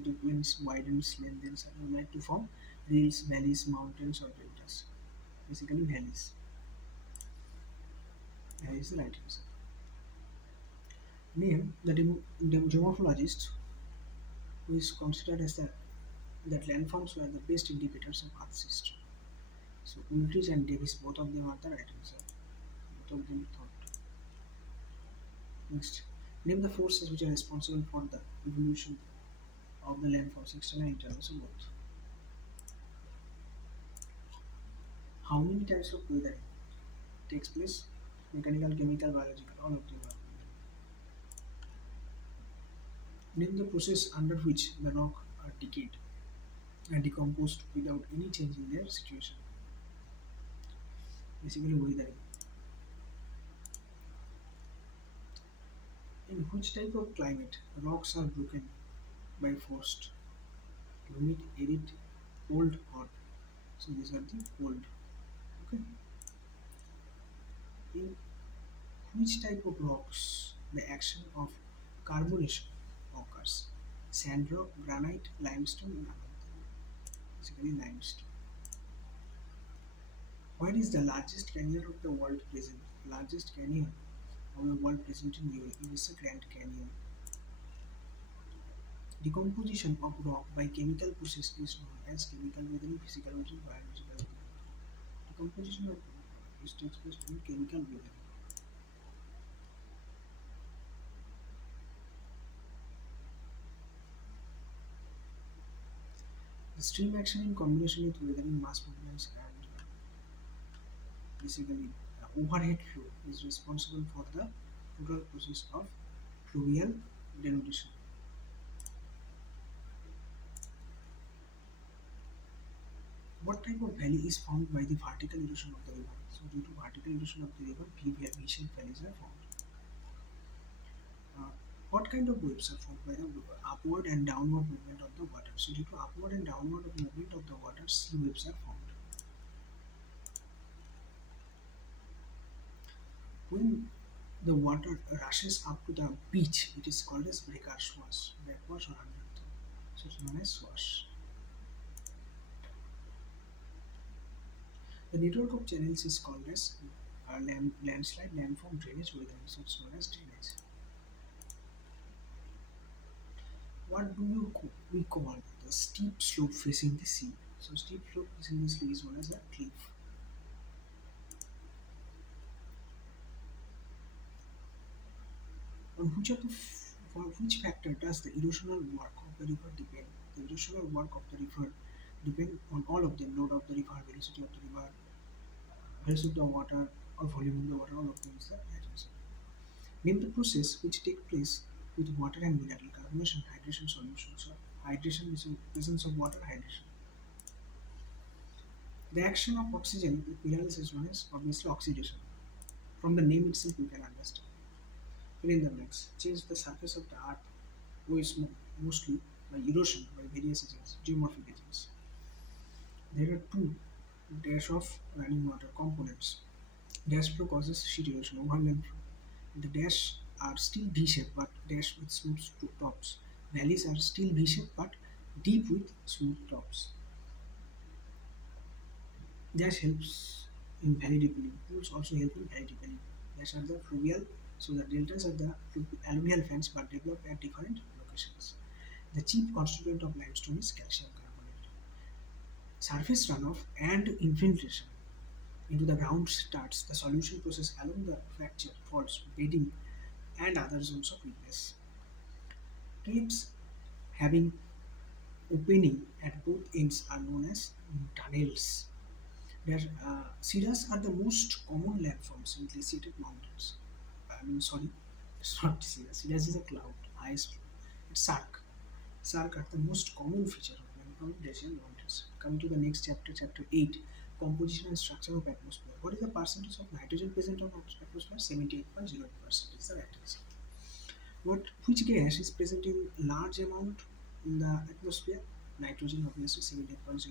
deepens, widens, lengthens, and are made to form rills, valleys, mountains, or deltas. Basically valleys. That is the right answer. Name the geomorphologist who is considered as that landforms were the best indicators of Earth's history. So Ulrich and Davis, both of them are the right answer. Both of them thought. Next, name the forces which are responsible for the evolution of the landforms, external and internal, so both. How many types of weathering takes place? Mechanical, chemical, biological, all of them are. Name the process under which the rock are decayed and decomposed without any change in their situation. Basically, weathering. In which type of climate rocks are broken by frost? Humid, arid, cold, hot. So these are the cold. Okay. In which type of rocks the action of carbonation occurs? Sand rock, granite, limestone, none of them. Basically limestone. Where is the largest canyon of the world present? Largest canyon of the world present in USA Grand Canyon. Decomposition of rock by chemical process is known as chemical weathering, physical weathering, biological weathering. Decomposition of rock is takes place in chemical weathering. The stream action in combination with weathering mass movements and basically overhead flow is responsible for the total process of fluvial denudation. What type of valley is formed by the vertical erosion of the river? So due to vertical erosion of the river, V-shaped valleys are formed. Uh, what kind of waves are formed by the upward and downward movement of the water? So due to upward and downward movement of the water, sea waves are formed. When the water rushes up to the beach, it is called as breaker swash, backwash or undertow. So it's known as swash. The network of channels is called as landslide, landform, drainage, weathering. So it's known as drainage. What do we call the steep slope facing the sea? So steep slope facing the sea is known as a cliff. On which of the for which factor does the erosional work of the river depend? The erosional work of the river depend on all of them: load of the river, velocity of the river, velocity of the water, or volume of the water. All of them is the hydration. Name the process which take place with water and mineral carbonation, hydration, solution. So hydration is in presence of water, hydration. The action of oxygen with minerals is known as obviously oxidation. From the name itself, you can understand. Fill in the blanks. Change the surface of the earth, which is mostly by erosion by various agents, geomorphic agents. There are two dash of running water components. Dash flow causes sheet erosion, overland flow. The dash are still V-shaped but dash with smooth tops. Valleys are still V-shaped but deep with smooth tops. Dash helps in valley deepening. Pools also help in valley deepening. Dash are the fluvial, so the deltas are the alluvial fans but develop at different locations. The chief constituent of limestone is calcium carbonate. Surface runoff and infiltration into the ground starts the solution process along the fracture, faults, bedding, and other zones of weakness. Caves having opening at both ends are known as tunnels. Cirrus are the most common landforms in glaciated mountains. Sorry, it's not cirrus. Cirrus is a cloud, highest. It's sark. Sark are the most common feature of landform in glacial mountains. Coming to the next chapter, chapter 8, composition and structure of atmosphere. What is the percentage of nitrogen present on atmosphere? 78.08% is the right answer. Which gas is present in large amount in the atmosphere? Nitrogen, obviously 78.08.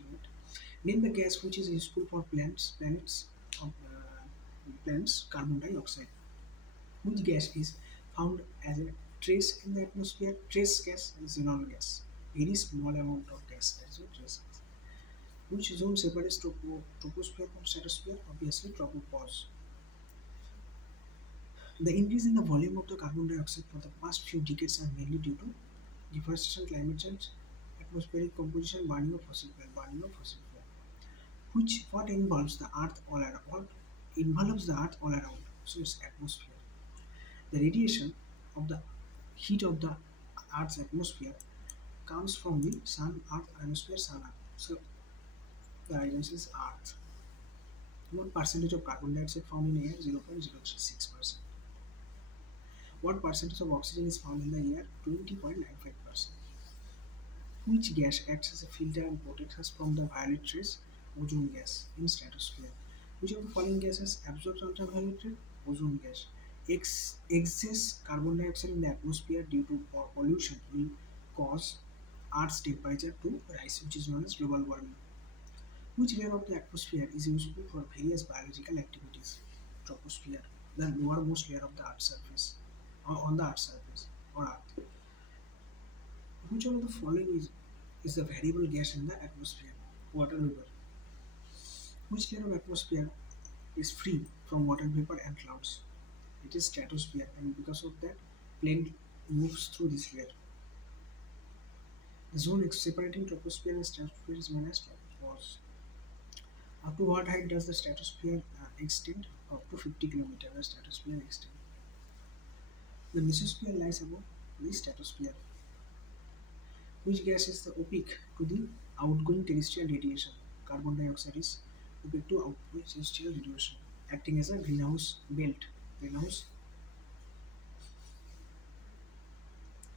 Name the gas which is useful for plants, carbon dioxide. Which gas is found as a trace in the atmosphere? Trace gas is xenon gas. Very small amount of gas, that's what trace gas. Which zone separates troposphere from stratosphere? Obviously tropopause. The increase in the volume of the carbon dioxide for the past few decades are mainly due to deforestation, climate change, atmospheric composition, burning of fossil fuel. What involves the earth all around? What envelops the earth all around? So it's atmosphere. The radiation of the heat of the Earth's atmosphere comes from the Sun, Earth, ionosphere, Sun, Earth. So the answer is Earth. What percentage of carbon dioxide found in air? 0.036%. What percentage of oxygen is found in the air? 20.95%. Which gas acts as a filter and protects us from the violet rays? Ozone gas in stratosphere. Which of the following gases absorbs ultraviolet ray? Ozone gas. Excess carbon dioxide in the atmosphere due to pollution will cause Earth's temperature to rise, which is known as global warming. Which layer of the atmosphere is useful for various biological activities? Troposphere, the lowermost layer of the Earth's surface, or on the Earth's surface, or Earth. Which one of the following is the variable gas in the atmosphere? Water vapor. Which layer of atmosphere is free from water vapor and clouds? It is stratosphere, and because of that, plane moves through this layer. The zone separating troposphere and stratosphere is known as tropopause. Up to what height does the stratosphere extend? Up to 50 km the stratosphere extends. The mesosphere lies above the stratosphere. Which gas is the opaque to the outgoing terrestrial radiation? Carbon dioxide is opaque to outgoing terrestrial radiation, acting as a greenhouse belt. Greenhouse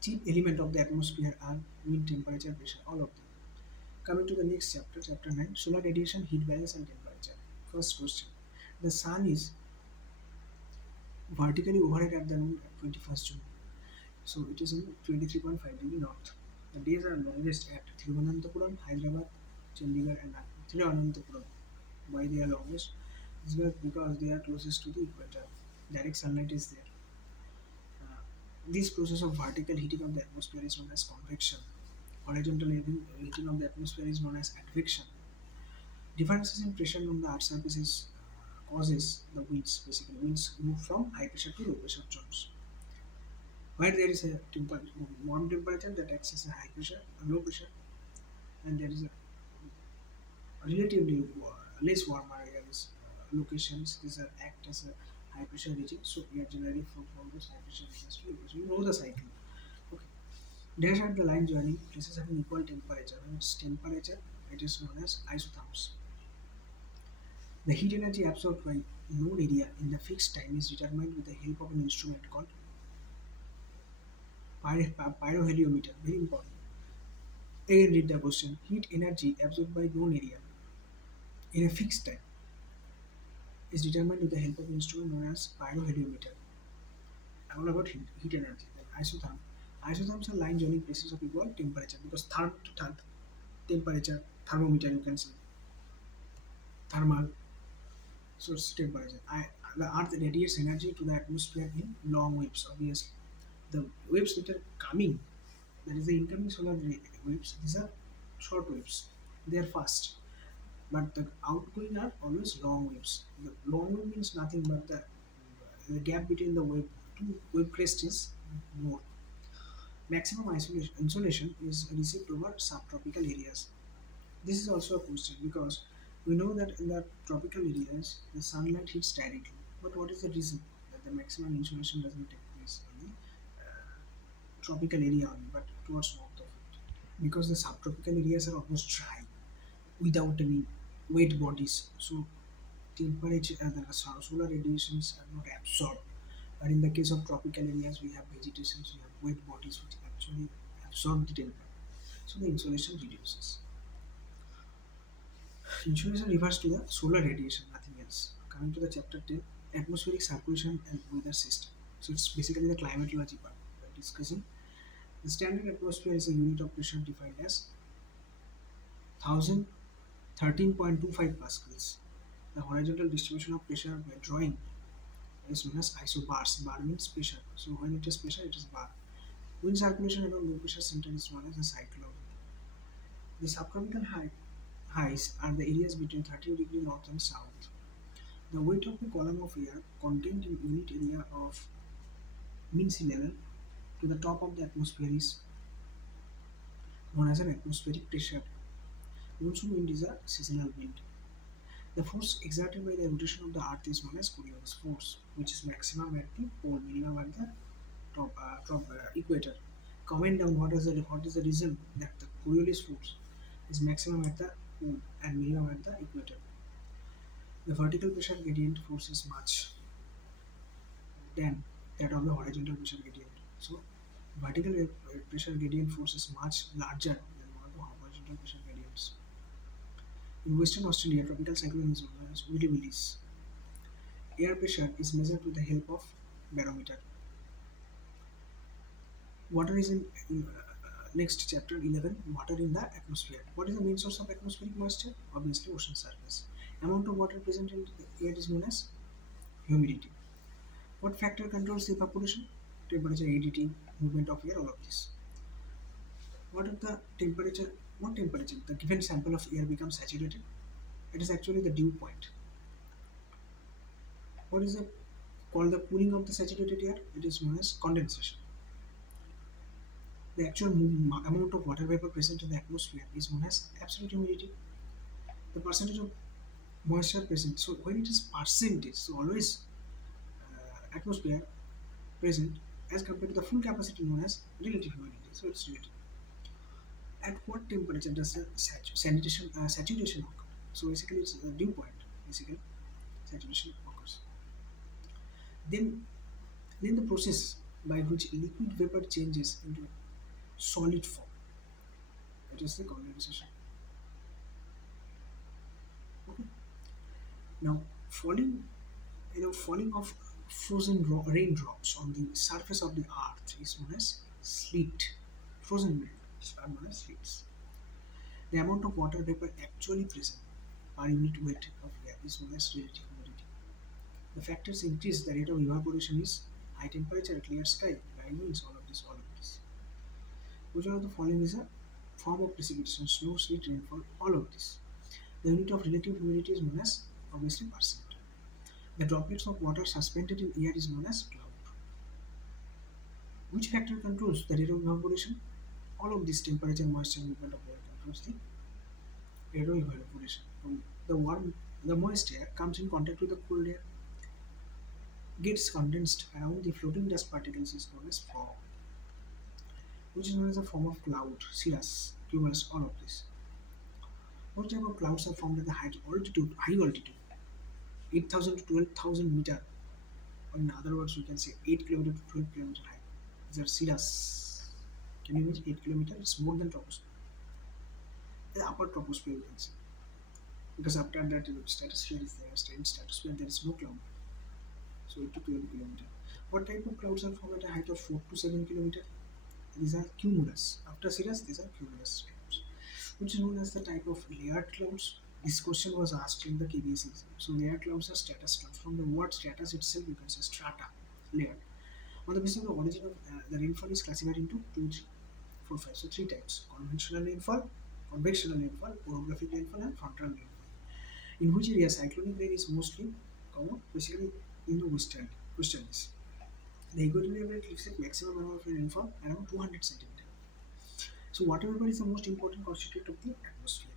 chief element of the atmosphere are wind, temperature, pressure, all of them. Coming to the next chapter, chapter 9, solar radiation, heat balance and temperature. First question. The sun is vertically overhead at the noon at 21st June. So it is in 23.5 degree north. The days are longest at Thiruvananthapuram, Hyderabad, Chandigarh and Thiruvananthapuram. Why they are longest? It's because they are closest to the equator. Direct sunlight is there. Uh, this process of vertical heating of the atmosphere is known as convection. Horizontal heating of the atmosphere is known as advection. Differences in pressure on the Earth's surface causes the winds. Basically, winds move from high pressure to low pressure zones. Where there is a warm temperature that acts as a high pressure, a low pressure, and there is a relatively less warmer areas, locations. These are act as a high pressure region. So we are generally from those high pressure regions to low pressure. You know the cycle. Okay. Dash at the line joining places having equal temperature. When it's temperature, it is known as isotherms. The heat energy absorbed by node area in the fixed time is determined with the help of an instrument called pyroheliometer. Very important. Again, read the question. Heat energy absorbed by known area in a fixed time is determined with the help of an instrument known as pyroheliometer. All about heat energy. Then isotherm. Isotherms are line joining places of equal temperature because therm to temperature, thermometer you can say, thermal source temperature. The Earth radiates energy to the atmosphere in long waves. Obviously, the waves that are coming, that is the incoming solar waves. These are short waves. They are fast, but the outgoing are always long waves. The long wave means nothing but the gap between the wave two wave crest is more. Maximum insolation is received over subtropical areas. This is also a question because we know that in the tropical areas the sunlight hits directly. But what is the reason that the maximum insolation doesn't take place in the tropical area only, but towards north of it? Because the subtropical areas are almost dry without any wet bodies. So temperature and the solar radiations are not absorbed. But in the case of tropical areas, we have vegetation, we have wet bodies which actually absorb the temperature. So the insolation reduces. Insolation refers to the solar radiation, nothing else. Coming to the chapter 10, atmospheric circulation and weather system. So it's basically the climatology part we're discussing. The standard atmosphere is a unit of pressure defined as 1013.25 pascals. The horizontal distribution of pressure by drawing is known as isobars. Bar means pressure. So when it is pressure, it is bar. Wind circulation around low pressure center is known as a cyclone. The subtropical highs are the areas between 30° north and south. The weight of a column of air contained in unit area of mean sea level to the top of the atmosphere is known as an atmospheric pressure. Monsoon wind is a seasonal wind. The force exerted by the rotation of the earth is known as Coriolis force, which is maximum at the pole, minimum at the top, equator. Comment down what is the reason that the Coriolis force is maximum at the pole and minimum at the equator. The vertical pressure gradient force is much than that of the horizontal pressure gradient. So, vertical pressure gradient force is much larger than one of the horizontal pressure gradients. In Western Australia, tropical cyclone is known as Willy Willis. Air pressure is measured with the help of barometer. Water is in next chapter 11. Water in the atmosphere. What is the main source of atmospheric moisture? Obviously, ocean surface. Amount of water present in the air is known as humidity. What factor controls the evaporation? Temperature, humidity, movement of air, all of this. What are the temperature? What temperature the given sample of air becomes saturated? It is actually the dew point. What is the called the cooling of the saturated air? It is known as condensation. The actual amount of water vapor present in the atmosphere is known as absolute humidity. The percentage of moisture present. So when it is percentage, so always atmosphere present as compared to the full capacity known as relative humidity. So it's relative. At what temperature does the saturation occur? So basically it's the dew point. Basically saturation occurs. Then then the process by which liquid vapor changes into solid form. That is the condensation. Okay. Now falling falling of frozen raindrops on the surface of the earth is known as sleet. Frozen raindrops are known as sleets. The amount of water vapor actually present per unit weight of air is known as relative humidity. The factors increase the rate of evaporation is high temperature, clear sky, dry winds, all of this. Which one of the following is a form of precipitation, snow, sleet, rainfall, all of this. The unit of relative humidity is known as obviously percent. The droplets of water suspended in air is known as cloud. Which factor controls the rate of evaporation? All of this temperature, moisture, movement of air controls the rate of evaporation. The moist air comes in contact with the cold air, gets condensed around the floating dust particles is known as fog, which is known as a form of cloud, cirrus, cumulus, all of this. What type of clouds are formed at the high altitude, 8,000 to 12,000 meter, or in other words, we can say 8 kilometer to 12 kilometer high. These are cirrus. Can you imagine 8 kilometer? It's more than troposphere. The upper troposphere, we can say. Because after that, stratosphere is there. In stratosphere, there is no cloud. So 8 to 12 kilometer. What type of clouds are formed at a height of 4 to 7 kilometer? These are cumulus. After cirrus, these are cumulus clouds, which is known as the type of layered clouds. This question was asked in the KBS exam. So layered clouds are stratus clouds. From the word stratus itself, you can say strata, layered. On the basis of the origin of the rainfall is classified into 2, 3, 4, 5. So 3 types: conventional rainfall, convectional rainfall, orographic rainfall, and frontal rainfall. In which area cyclonic rain is mostly common? Basically in the westerlies. The equatorial belt reflects maximum amount of rainfall around 200 centimeter. So water vapor is the most important constituent of the atmosphere.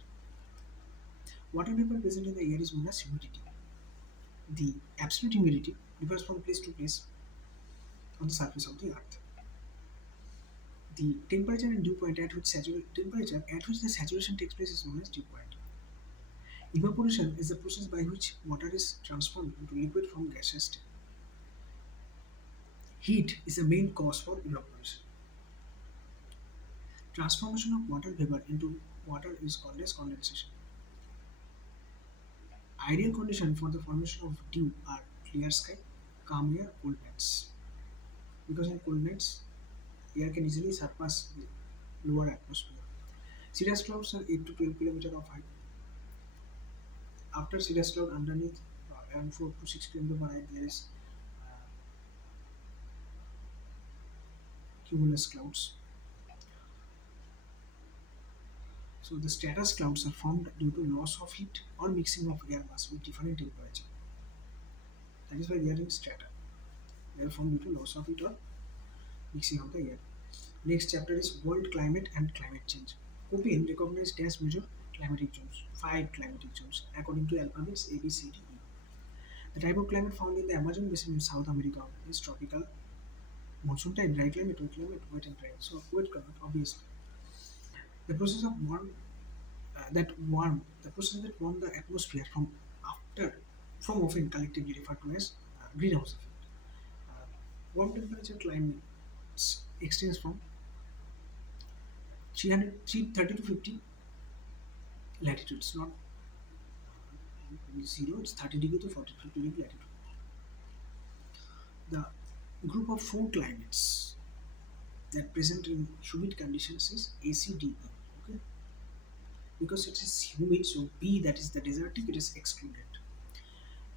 Water vapor present in the air is known as humidity. The absolute humidity differs from place to place on the surface of the earth. The temperature and dew point at which the saturation takes place is known as dew point. Evaporation is the process by which water is transformed into liquid from gaseous state. Heat is the main cause for evaporation. Transformation of water vapor into water is called as condensation. Ideal conditions for the formation of dew are clear sky, calm air, cold nights. Because in cold nights, air can easily surpass the lower atmosphere. Cirrus clouds are 8 to 12 kilometers of height. After cirrus cloud underneath, around 4 to 6 kilometers of height, there is cumulus clouds. So the stratus clouds are formed due to loss of heat or mixing of air mass with different temperature. That is why they are in strata. They are formed due to loss of heat or mixing of the air. Next chapter is world climate and climate change. Köppen recognized dash major climatic zones, 5 climatic zones, according to alphabets A, B, C, D, E. The type of climate found in the Amazon basin in South America is tropical Monsoon time, dry climate, wet and dry. So wet climate, obviously. The process of the process that warm the atmosphere after from often collectively referred to as greenhouse effect. Uh, Warm temperature climates extends from 330 to 50 latitude. It's not zero, it's 30 degree to 40 50 degree latitude. The group of four climates that present in humid conditions is ACDE. Okay, because it is humid, so B, that is the desertic, it is excluded.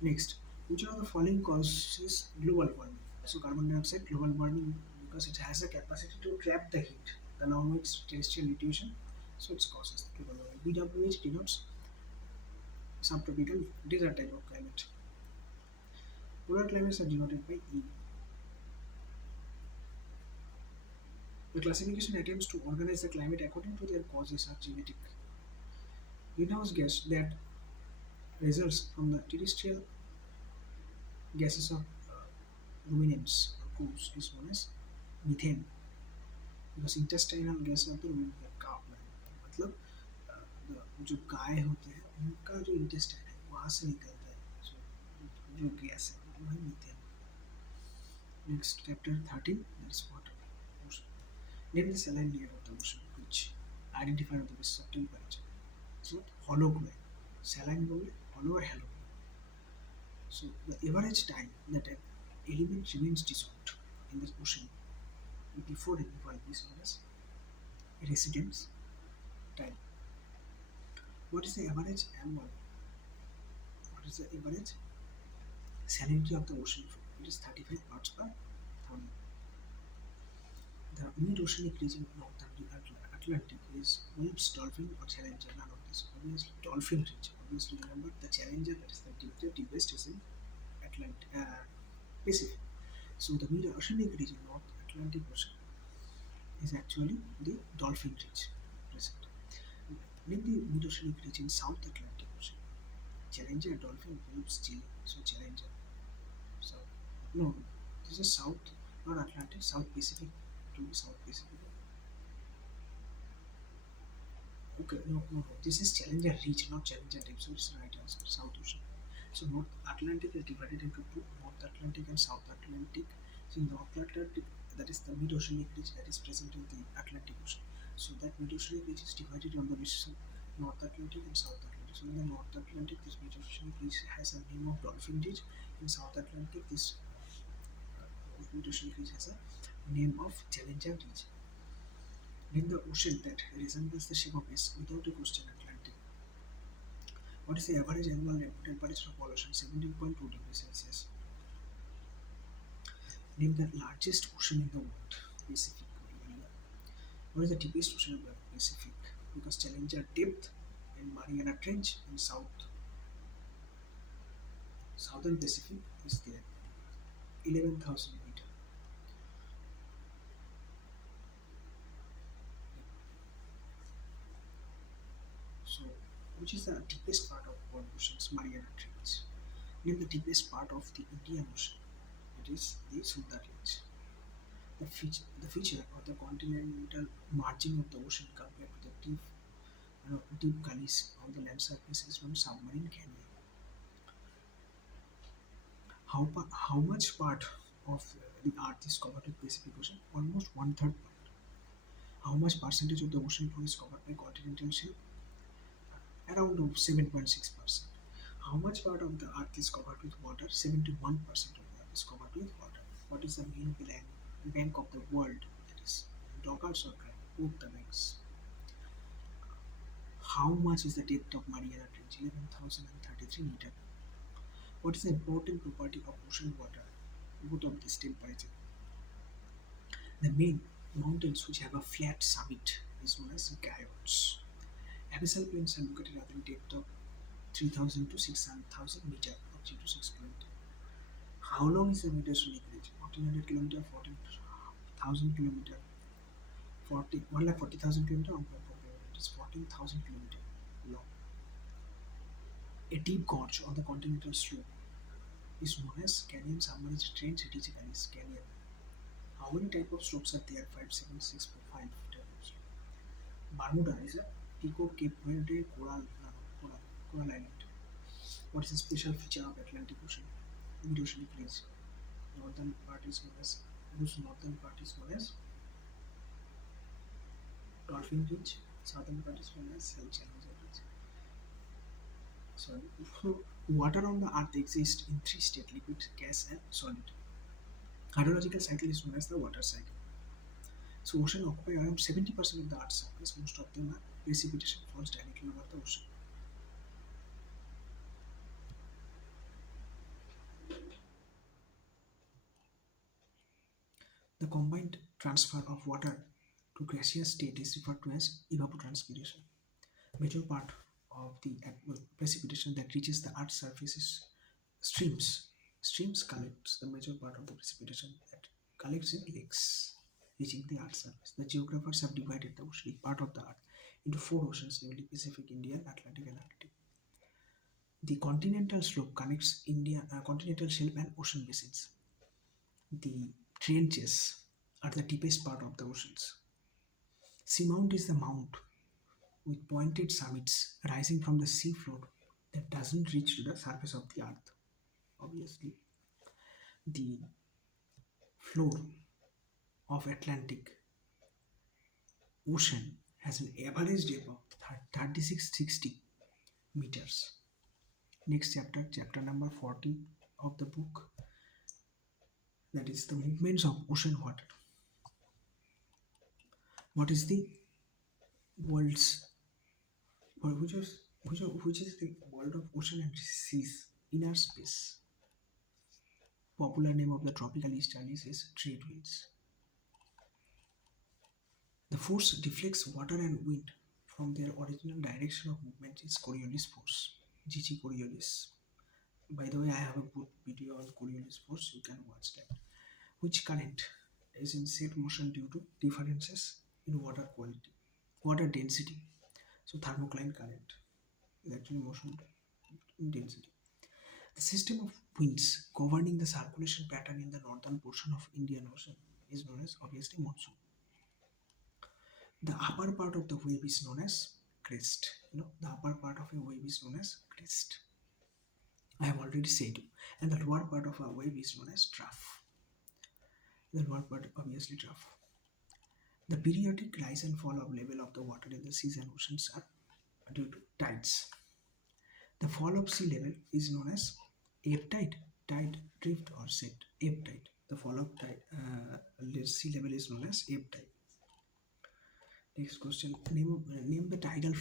Next, which are the following causes global warming? So carbon dioxide, global warming, because it has a capacity to trap the heat along with terrestrial radiation, so it causes global warming. BWH denotes subtropical desert type of climate. Polar climates are denoted by E. The classification attempts to organize the climate according to their causes are genetic. Greenhouse gas that results from the terrestrial gases of ruminants or cows is known as methane, because intestinal gas होती है ruminant का अपना मतलब जो गाय होते हैं उनका जो इंटेस्टाइन है वहाँ से निकलता है जो गैस है वही methane. Next, chapter 13, that's water. Ocean. Name the saline layer of the ocean, which identified the basis of temperature. So hollow clay. Saline बोले hollow or hollow. So the average time that an element remains dissolved in the ocean before removal is known as residence time. What is the average annual? What is the average salinity of the ocean floor? It is 35 parts per thousand. The mid-oceanic region of the Atlantic is Whales, Dolphin, or Challenger. None of this. Obviously, Dolphin region. Obviously, remember the Challenger, that is the deepest is in Atlantic, Pacific. So the mid-oceanic region, North Atlantic Ocean, is actually the Dolphin region present. In the mid-oceanic region, South Atlantic Ocean, Challenger, Dolphin, Whales, Chile. So Challenger. So no, this is South, not Atlantic, South Pacific. To be South Pacific. Okay, no. This is Challenger Reach, not Challenger Deep. So it's right answer, South Ocean. So North Atlantic is divided into two: North Atlantic and South Atlantic. So in North Atlantic, that is the mid-oceanic ridge that is present in the Atlantic Ocean. So that mid-oceanic ridge is divided on the basis of North Atlantic and South Atlantic. So in the North Atlantic, this mid-oceanic ridge has a name of Dolphin Ridge. In South Atlantic, this mid-oceanic ridge has a name of Challenger Ridge. In the ocean that resembles the shape of S without a question Atlantic. What is the average annual temperature of all oceans? 17.2 degrees Celsius. Name the largest ocean in the world. Pacific. What is the deepest ocean of the Pacific? Because Challenger depth and Mariana Trench in southern Pacific is there. 11,000 meter. So, which is the deepest part of all oceans? Mariana Trench. Name the deepest part of the Indian Ocean. It is the Sunda Range. The feature of the continental margin of the ocean compared to the deep gullies on the land surface is known submarine canyon. How much part of the Earth is covered with Pacific Ocean? Almost one third part. How much percentage of the ocean floor is covered by continental shelf? Around 7.6%. How much part of the Earth is covered with water? 71% of the Earth is covered with water. What is the main bank of the world? That is Dockers or Grand? Both the banks. How much is the depth of Mariana Trench? 11,033 meters. What is the important property of ocean water? Both of this temperature. The main mountains which have a flat summit is known as guyons. Abyssal plains are located at a depth of 3,000 to 6,000 meters, or 3 to 6 kilometers. How long is the Mediterranean ridge? 1,400 kilometers, 14,000 kilometers, 1,40,000 kilometers, 1.4 kilometers. It is 14,000 kilometers long. A deep gorge on the continental slope is known as canyon submerged trench. It is a canyon. How many type of slopes are there? 5, 7, 6, 5 type of slope. Bermuda is a Pico Cape Verde Coral Island. What is the special feature of Atlantic Ocean? Mid-oceanic ridge. Northern part is known as whose northern part is known as Dolphin Ridge. Southern part is known as Challenger Ridge. Sorry. So water on the earth exists in three states: liquid, gas, and solid. Hydrological cycle is known as the water cycle. So ocean occupy around 70% of the earth's surface. Most of them are precipitation falls directly over the ocean. The combined transfer of water to gaseous state is referred to as evapotranspiration. Major part of the precipitation that reaches the Earth's surface is streams. Streams collects the major part of the precipitation that collects in lakes, reaching the Earth's surface. The geographers have divided the oceanic part of the Earth into four oceans, namely Pacific, Indian, Atlantic, and Arctic. The continental slope connects India, continental shelf, and ocean basins. The trenches are the deepest part of the oceans. Seamount is the mount with pointed summits rising from the sea floor that doesn't reach to the surface of the earth. Obviously, the floor of Atlantic Ocean has an average depth of 3660 meters. Next chapter, chapter number 40 of the book, that is the movements of ocean water. What is the world's which is the world of ocean and seas? Inner space. Popular name of the tropical easterlies is trade winds. The force deflects water and wind from their original direction of movement is Coriolis force. Gigi Coriolis. By the way, I have a good video on Coriolis force. You can watch that. Which current is in set motion due to differences in water quality, water density. So thermocline current is actually motion density. The system of winds governing the circulation pattern in the northern portion of Indian Ocean is known as obviously monsoon. The upper part of the wave is known as crest. The upper part of a wave is known as crest. I have already said you. And the lower part of a wave is known as trough. The lower part obviously trough. The periodic rise and fall of level of the water in the seas and oceans are due to tides. The fall of sea level is known as ebb tide, tide, drift, or set. Ebb tide. The fall of sea level is known as ebb tide. Next question. Name the tidal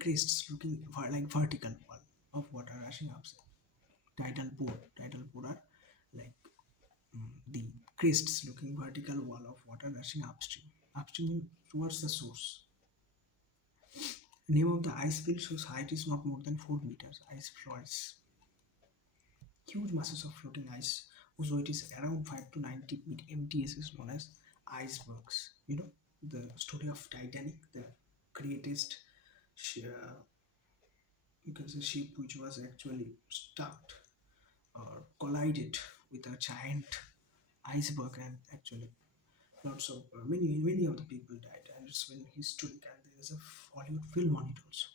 crests looking like vertical wall of water rushing upstream. Tidal pore. Tidal pore are like the crests looking vertical wall of water rushing upstream. Upstream towards the source. Name of the ice field whose height is not more than 4 meters. Ice floors. Huge masses of floating ice whose weight is around 5 to 90 MTS is known as icebergs. The story of Titanic, the greatest you can say ship which was actually stuck or collided with a giant iceberg, and actually lots of many of the people died, and it's been historic, and there is a Hollywood film on it also.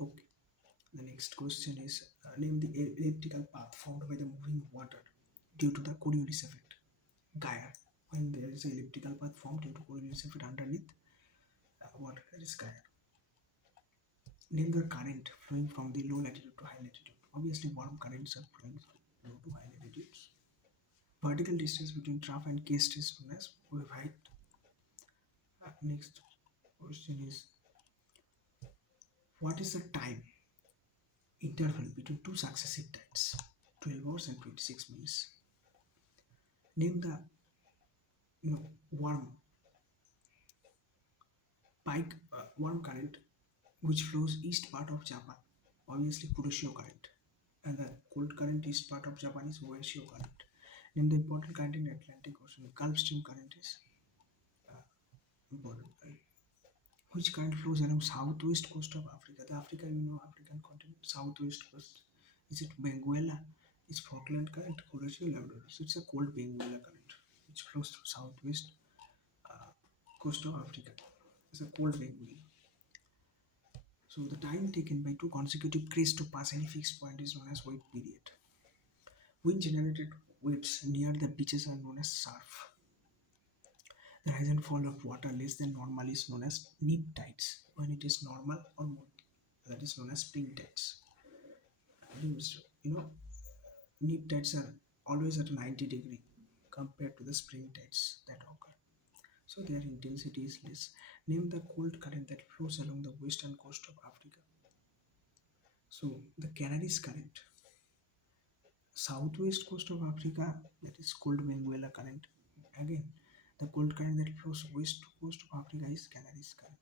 Okay, the next question is name the elliptical path formed by the moving water due to the Coriolis effect. Gyre. When there is an elliptical path formed due to Coriolis effect underneath water, that is gyre. Name the current flowing from the low latitude to high latitude. Obviously, warm currents are flowing from low to high latitudes. Vertical distance between trough and crest is known as wave height. Next question is what is the time interval between two successive tides? 12 hours and 26 minutes. Name the warm warm current which flows east part of Japan. Obviously, Kuroshio current. And the cold current east part of Japan is Oishio current. Name the important current in Atlantic Ocean. Gulf Stream current is important current. Which current flows along southwest coast of Africa? The Africa, African continent, southwest coast. Is it Benguela? It's Falkland current, Kuroshio, Labrador. So it's a cold Benguela current. which flows through southwest coast of Africa. It's a cold wave wheel. So the time taken by two consecutive crests to pass any fixed point is known as wave period. Wind-generated waves near the beaches are known as surf. The rise and fall of water less than normal is known as neap tides. When it is normal or more, that is known as spring tides. You know, neap tides are always at 90 degree compared to the spring tides that occur. So their intensity is less. Name the cold current that flows along the western coast of Africa. So the Canaries current, southwest coast of Africa, that is cold Benguela current. Again, the cold current that flows west coast of Africa is Canaries current.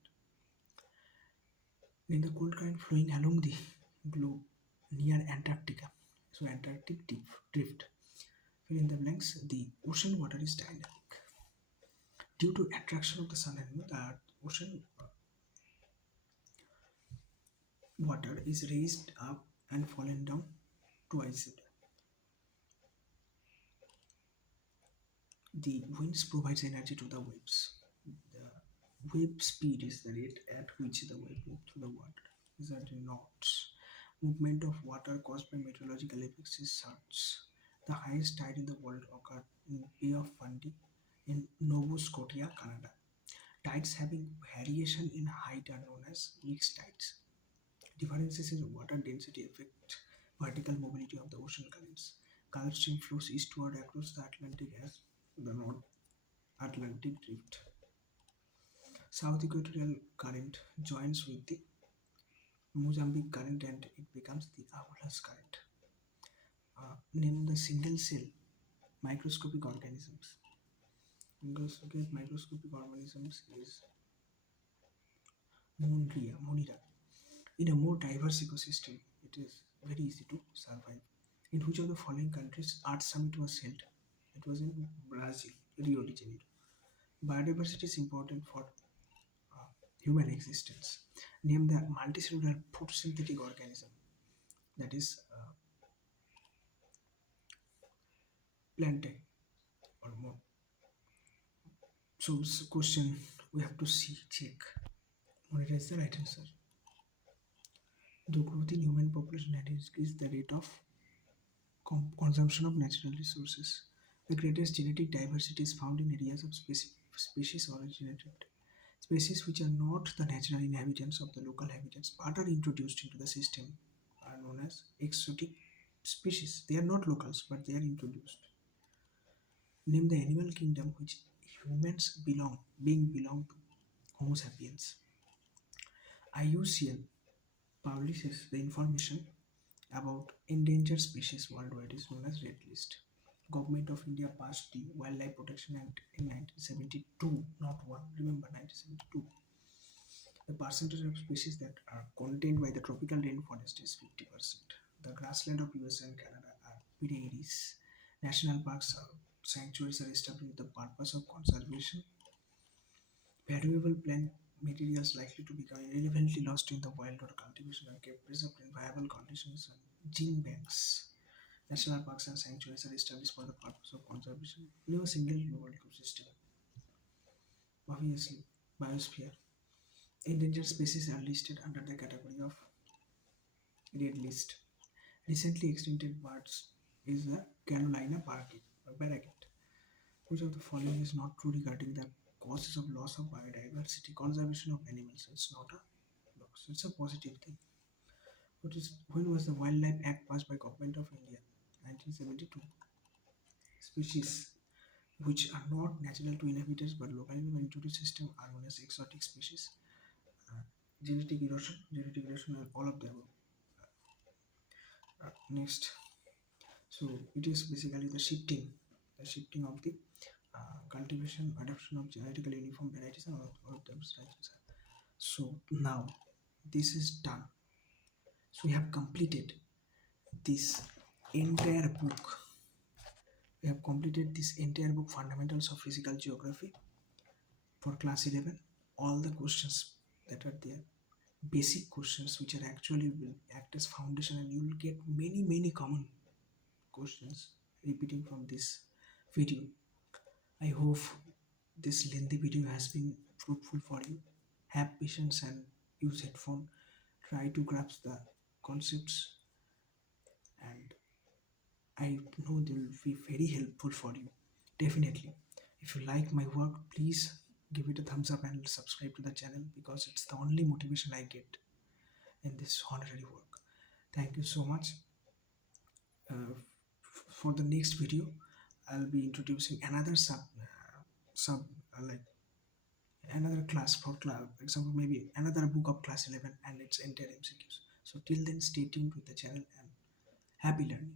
Then the cold current flowing along the globe near Antarctica. So Antarctic drift. Fill in the blanks. The ocean water is dynamic. Due to attraction of the sun and moon, the ocean water is raised up and fallen down twice a day. The winds provides energy to the waves. The wave speed is the rate at which the wave moves through the water. These are the knots. Movement of water caused by meteorological effects is surge. The highest tide in the world occurred in Bay of Fundy in Nova Scotia, Canada. Tides having variation in height are known as mixed tides. Differences in water density affect vertical mobility of the ocean currents. Gulf Stream flows eastward across the Atlantic as the North Atlantic Drift. South Equatorial Current joins with the Mozambique Current and it becomes the Agulhas Current. Name the single cell microscopic organisms. Microscopic organisms is Monera. In a more diverse ecosystem, it is very easy to survive. In which of the following countries Art Summit was held? It was in Brazil, Rio de Janeiro. Biodiversity is important for uh, human existence. Name the multicellular photosynthetic organism, that is plantain or more. So, question we have to see, check. What is the right answer? The growth in human population had increased the rate of consumption of natural resources. The greatest genetic diversity is found in areas of species originated. Species which are not the natural inhabitants of the local habitats but are introduced into the system are known as exotic species. They are not locals but they are introduced. Name the animal kingdom which humans belong to. Homo sapiens. IUCN publishes the information about endangered species worldwide is known as Red List. Government of India passed the Wildlife Protection Act in 1972, not one. Remember 1972. The percentage of species that are contained by the tropical rainforest is 50%. The grassland of USA and Canada are prairies. National parks or sanctuaries are established with the purpose of conservation. Valuable plant materials likely to become irrelevantly lost in the wild or cultivation are kept preserved in viable conditions and gene banks. National parks and sanctuaries are established for the purpose of conservation in a single global ecosystem. Obviously, biosphere. Endangered species are listed under the category of red list. Recently extincted birds is the Carolina parakeet. Which of the following is not true regarding the causes of loss of biodiversity? Conservation of animals. It's not a loss. It's a positive thing. When was the Wildlife Act passed by Government of India? 1972. Species which are not natural to inhabitants but locally introduced system are known as exotic species. Genetic erosion, and all of the above. Next, so it is basically the shifting of the cultivation, adoption of genetically uniform varieties, and all of them. So now this is done. So we have completed this entire book. We have completed this entire book, Fundamentals of Physical Geography, for class 11. All the questions that are there, basic questions which are actually will act as foundation, and you will get many common questions repeating from this video. I hope this lengthy video has been fruitful for you. Have patience and use headphone. Try to grasp the concepts, and I know they will be very helpful for you. Definitely. If you like my work, please give it a thumbs up and subscribe to the channel because it's the only motivation I get in this honorary work. Thank you so much. For the next video, I'll be introducing another sub like another class for class example, maybe another book of class 11 and its entire MCQs. So till then, stay tuned with the channel and happy learning.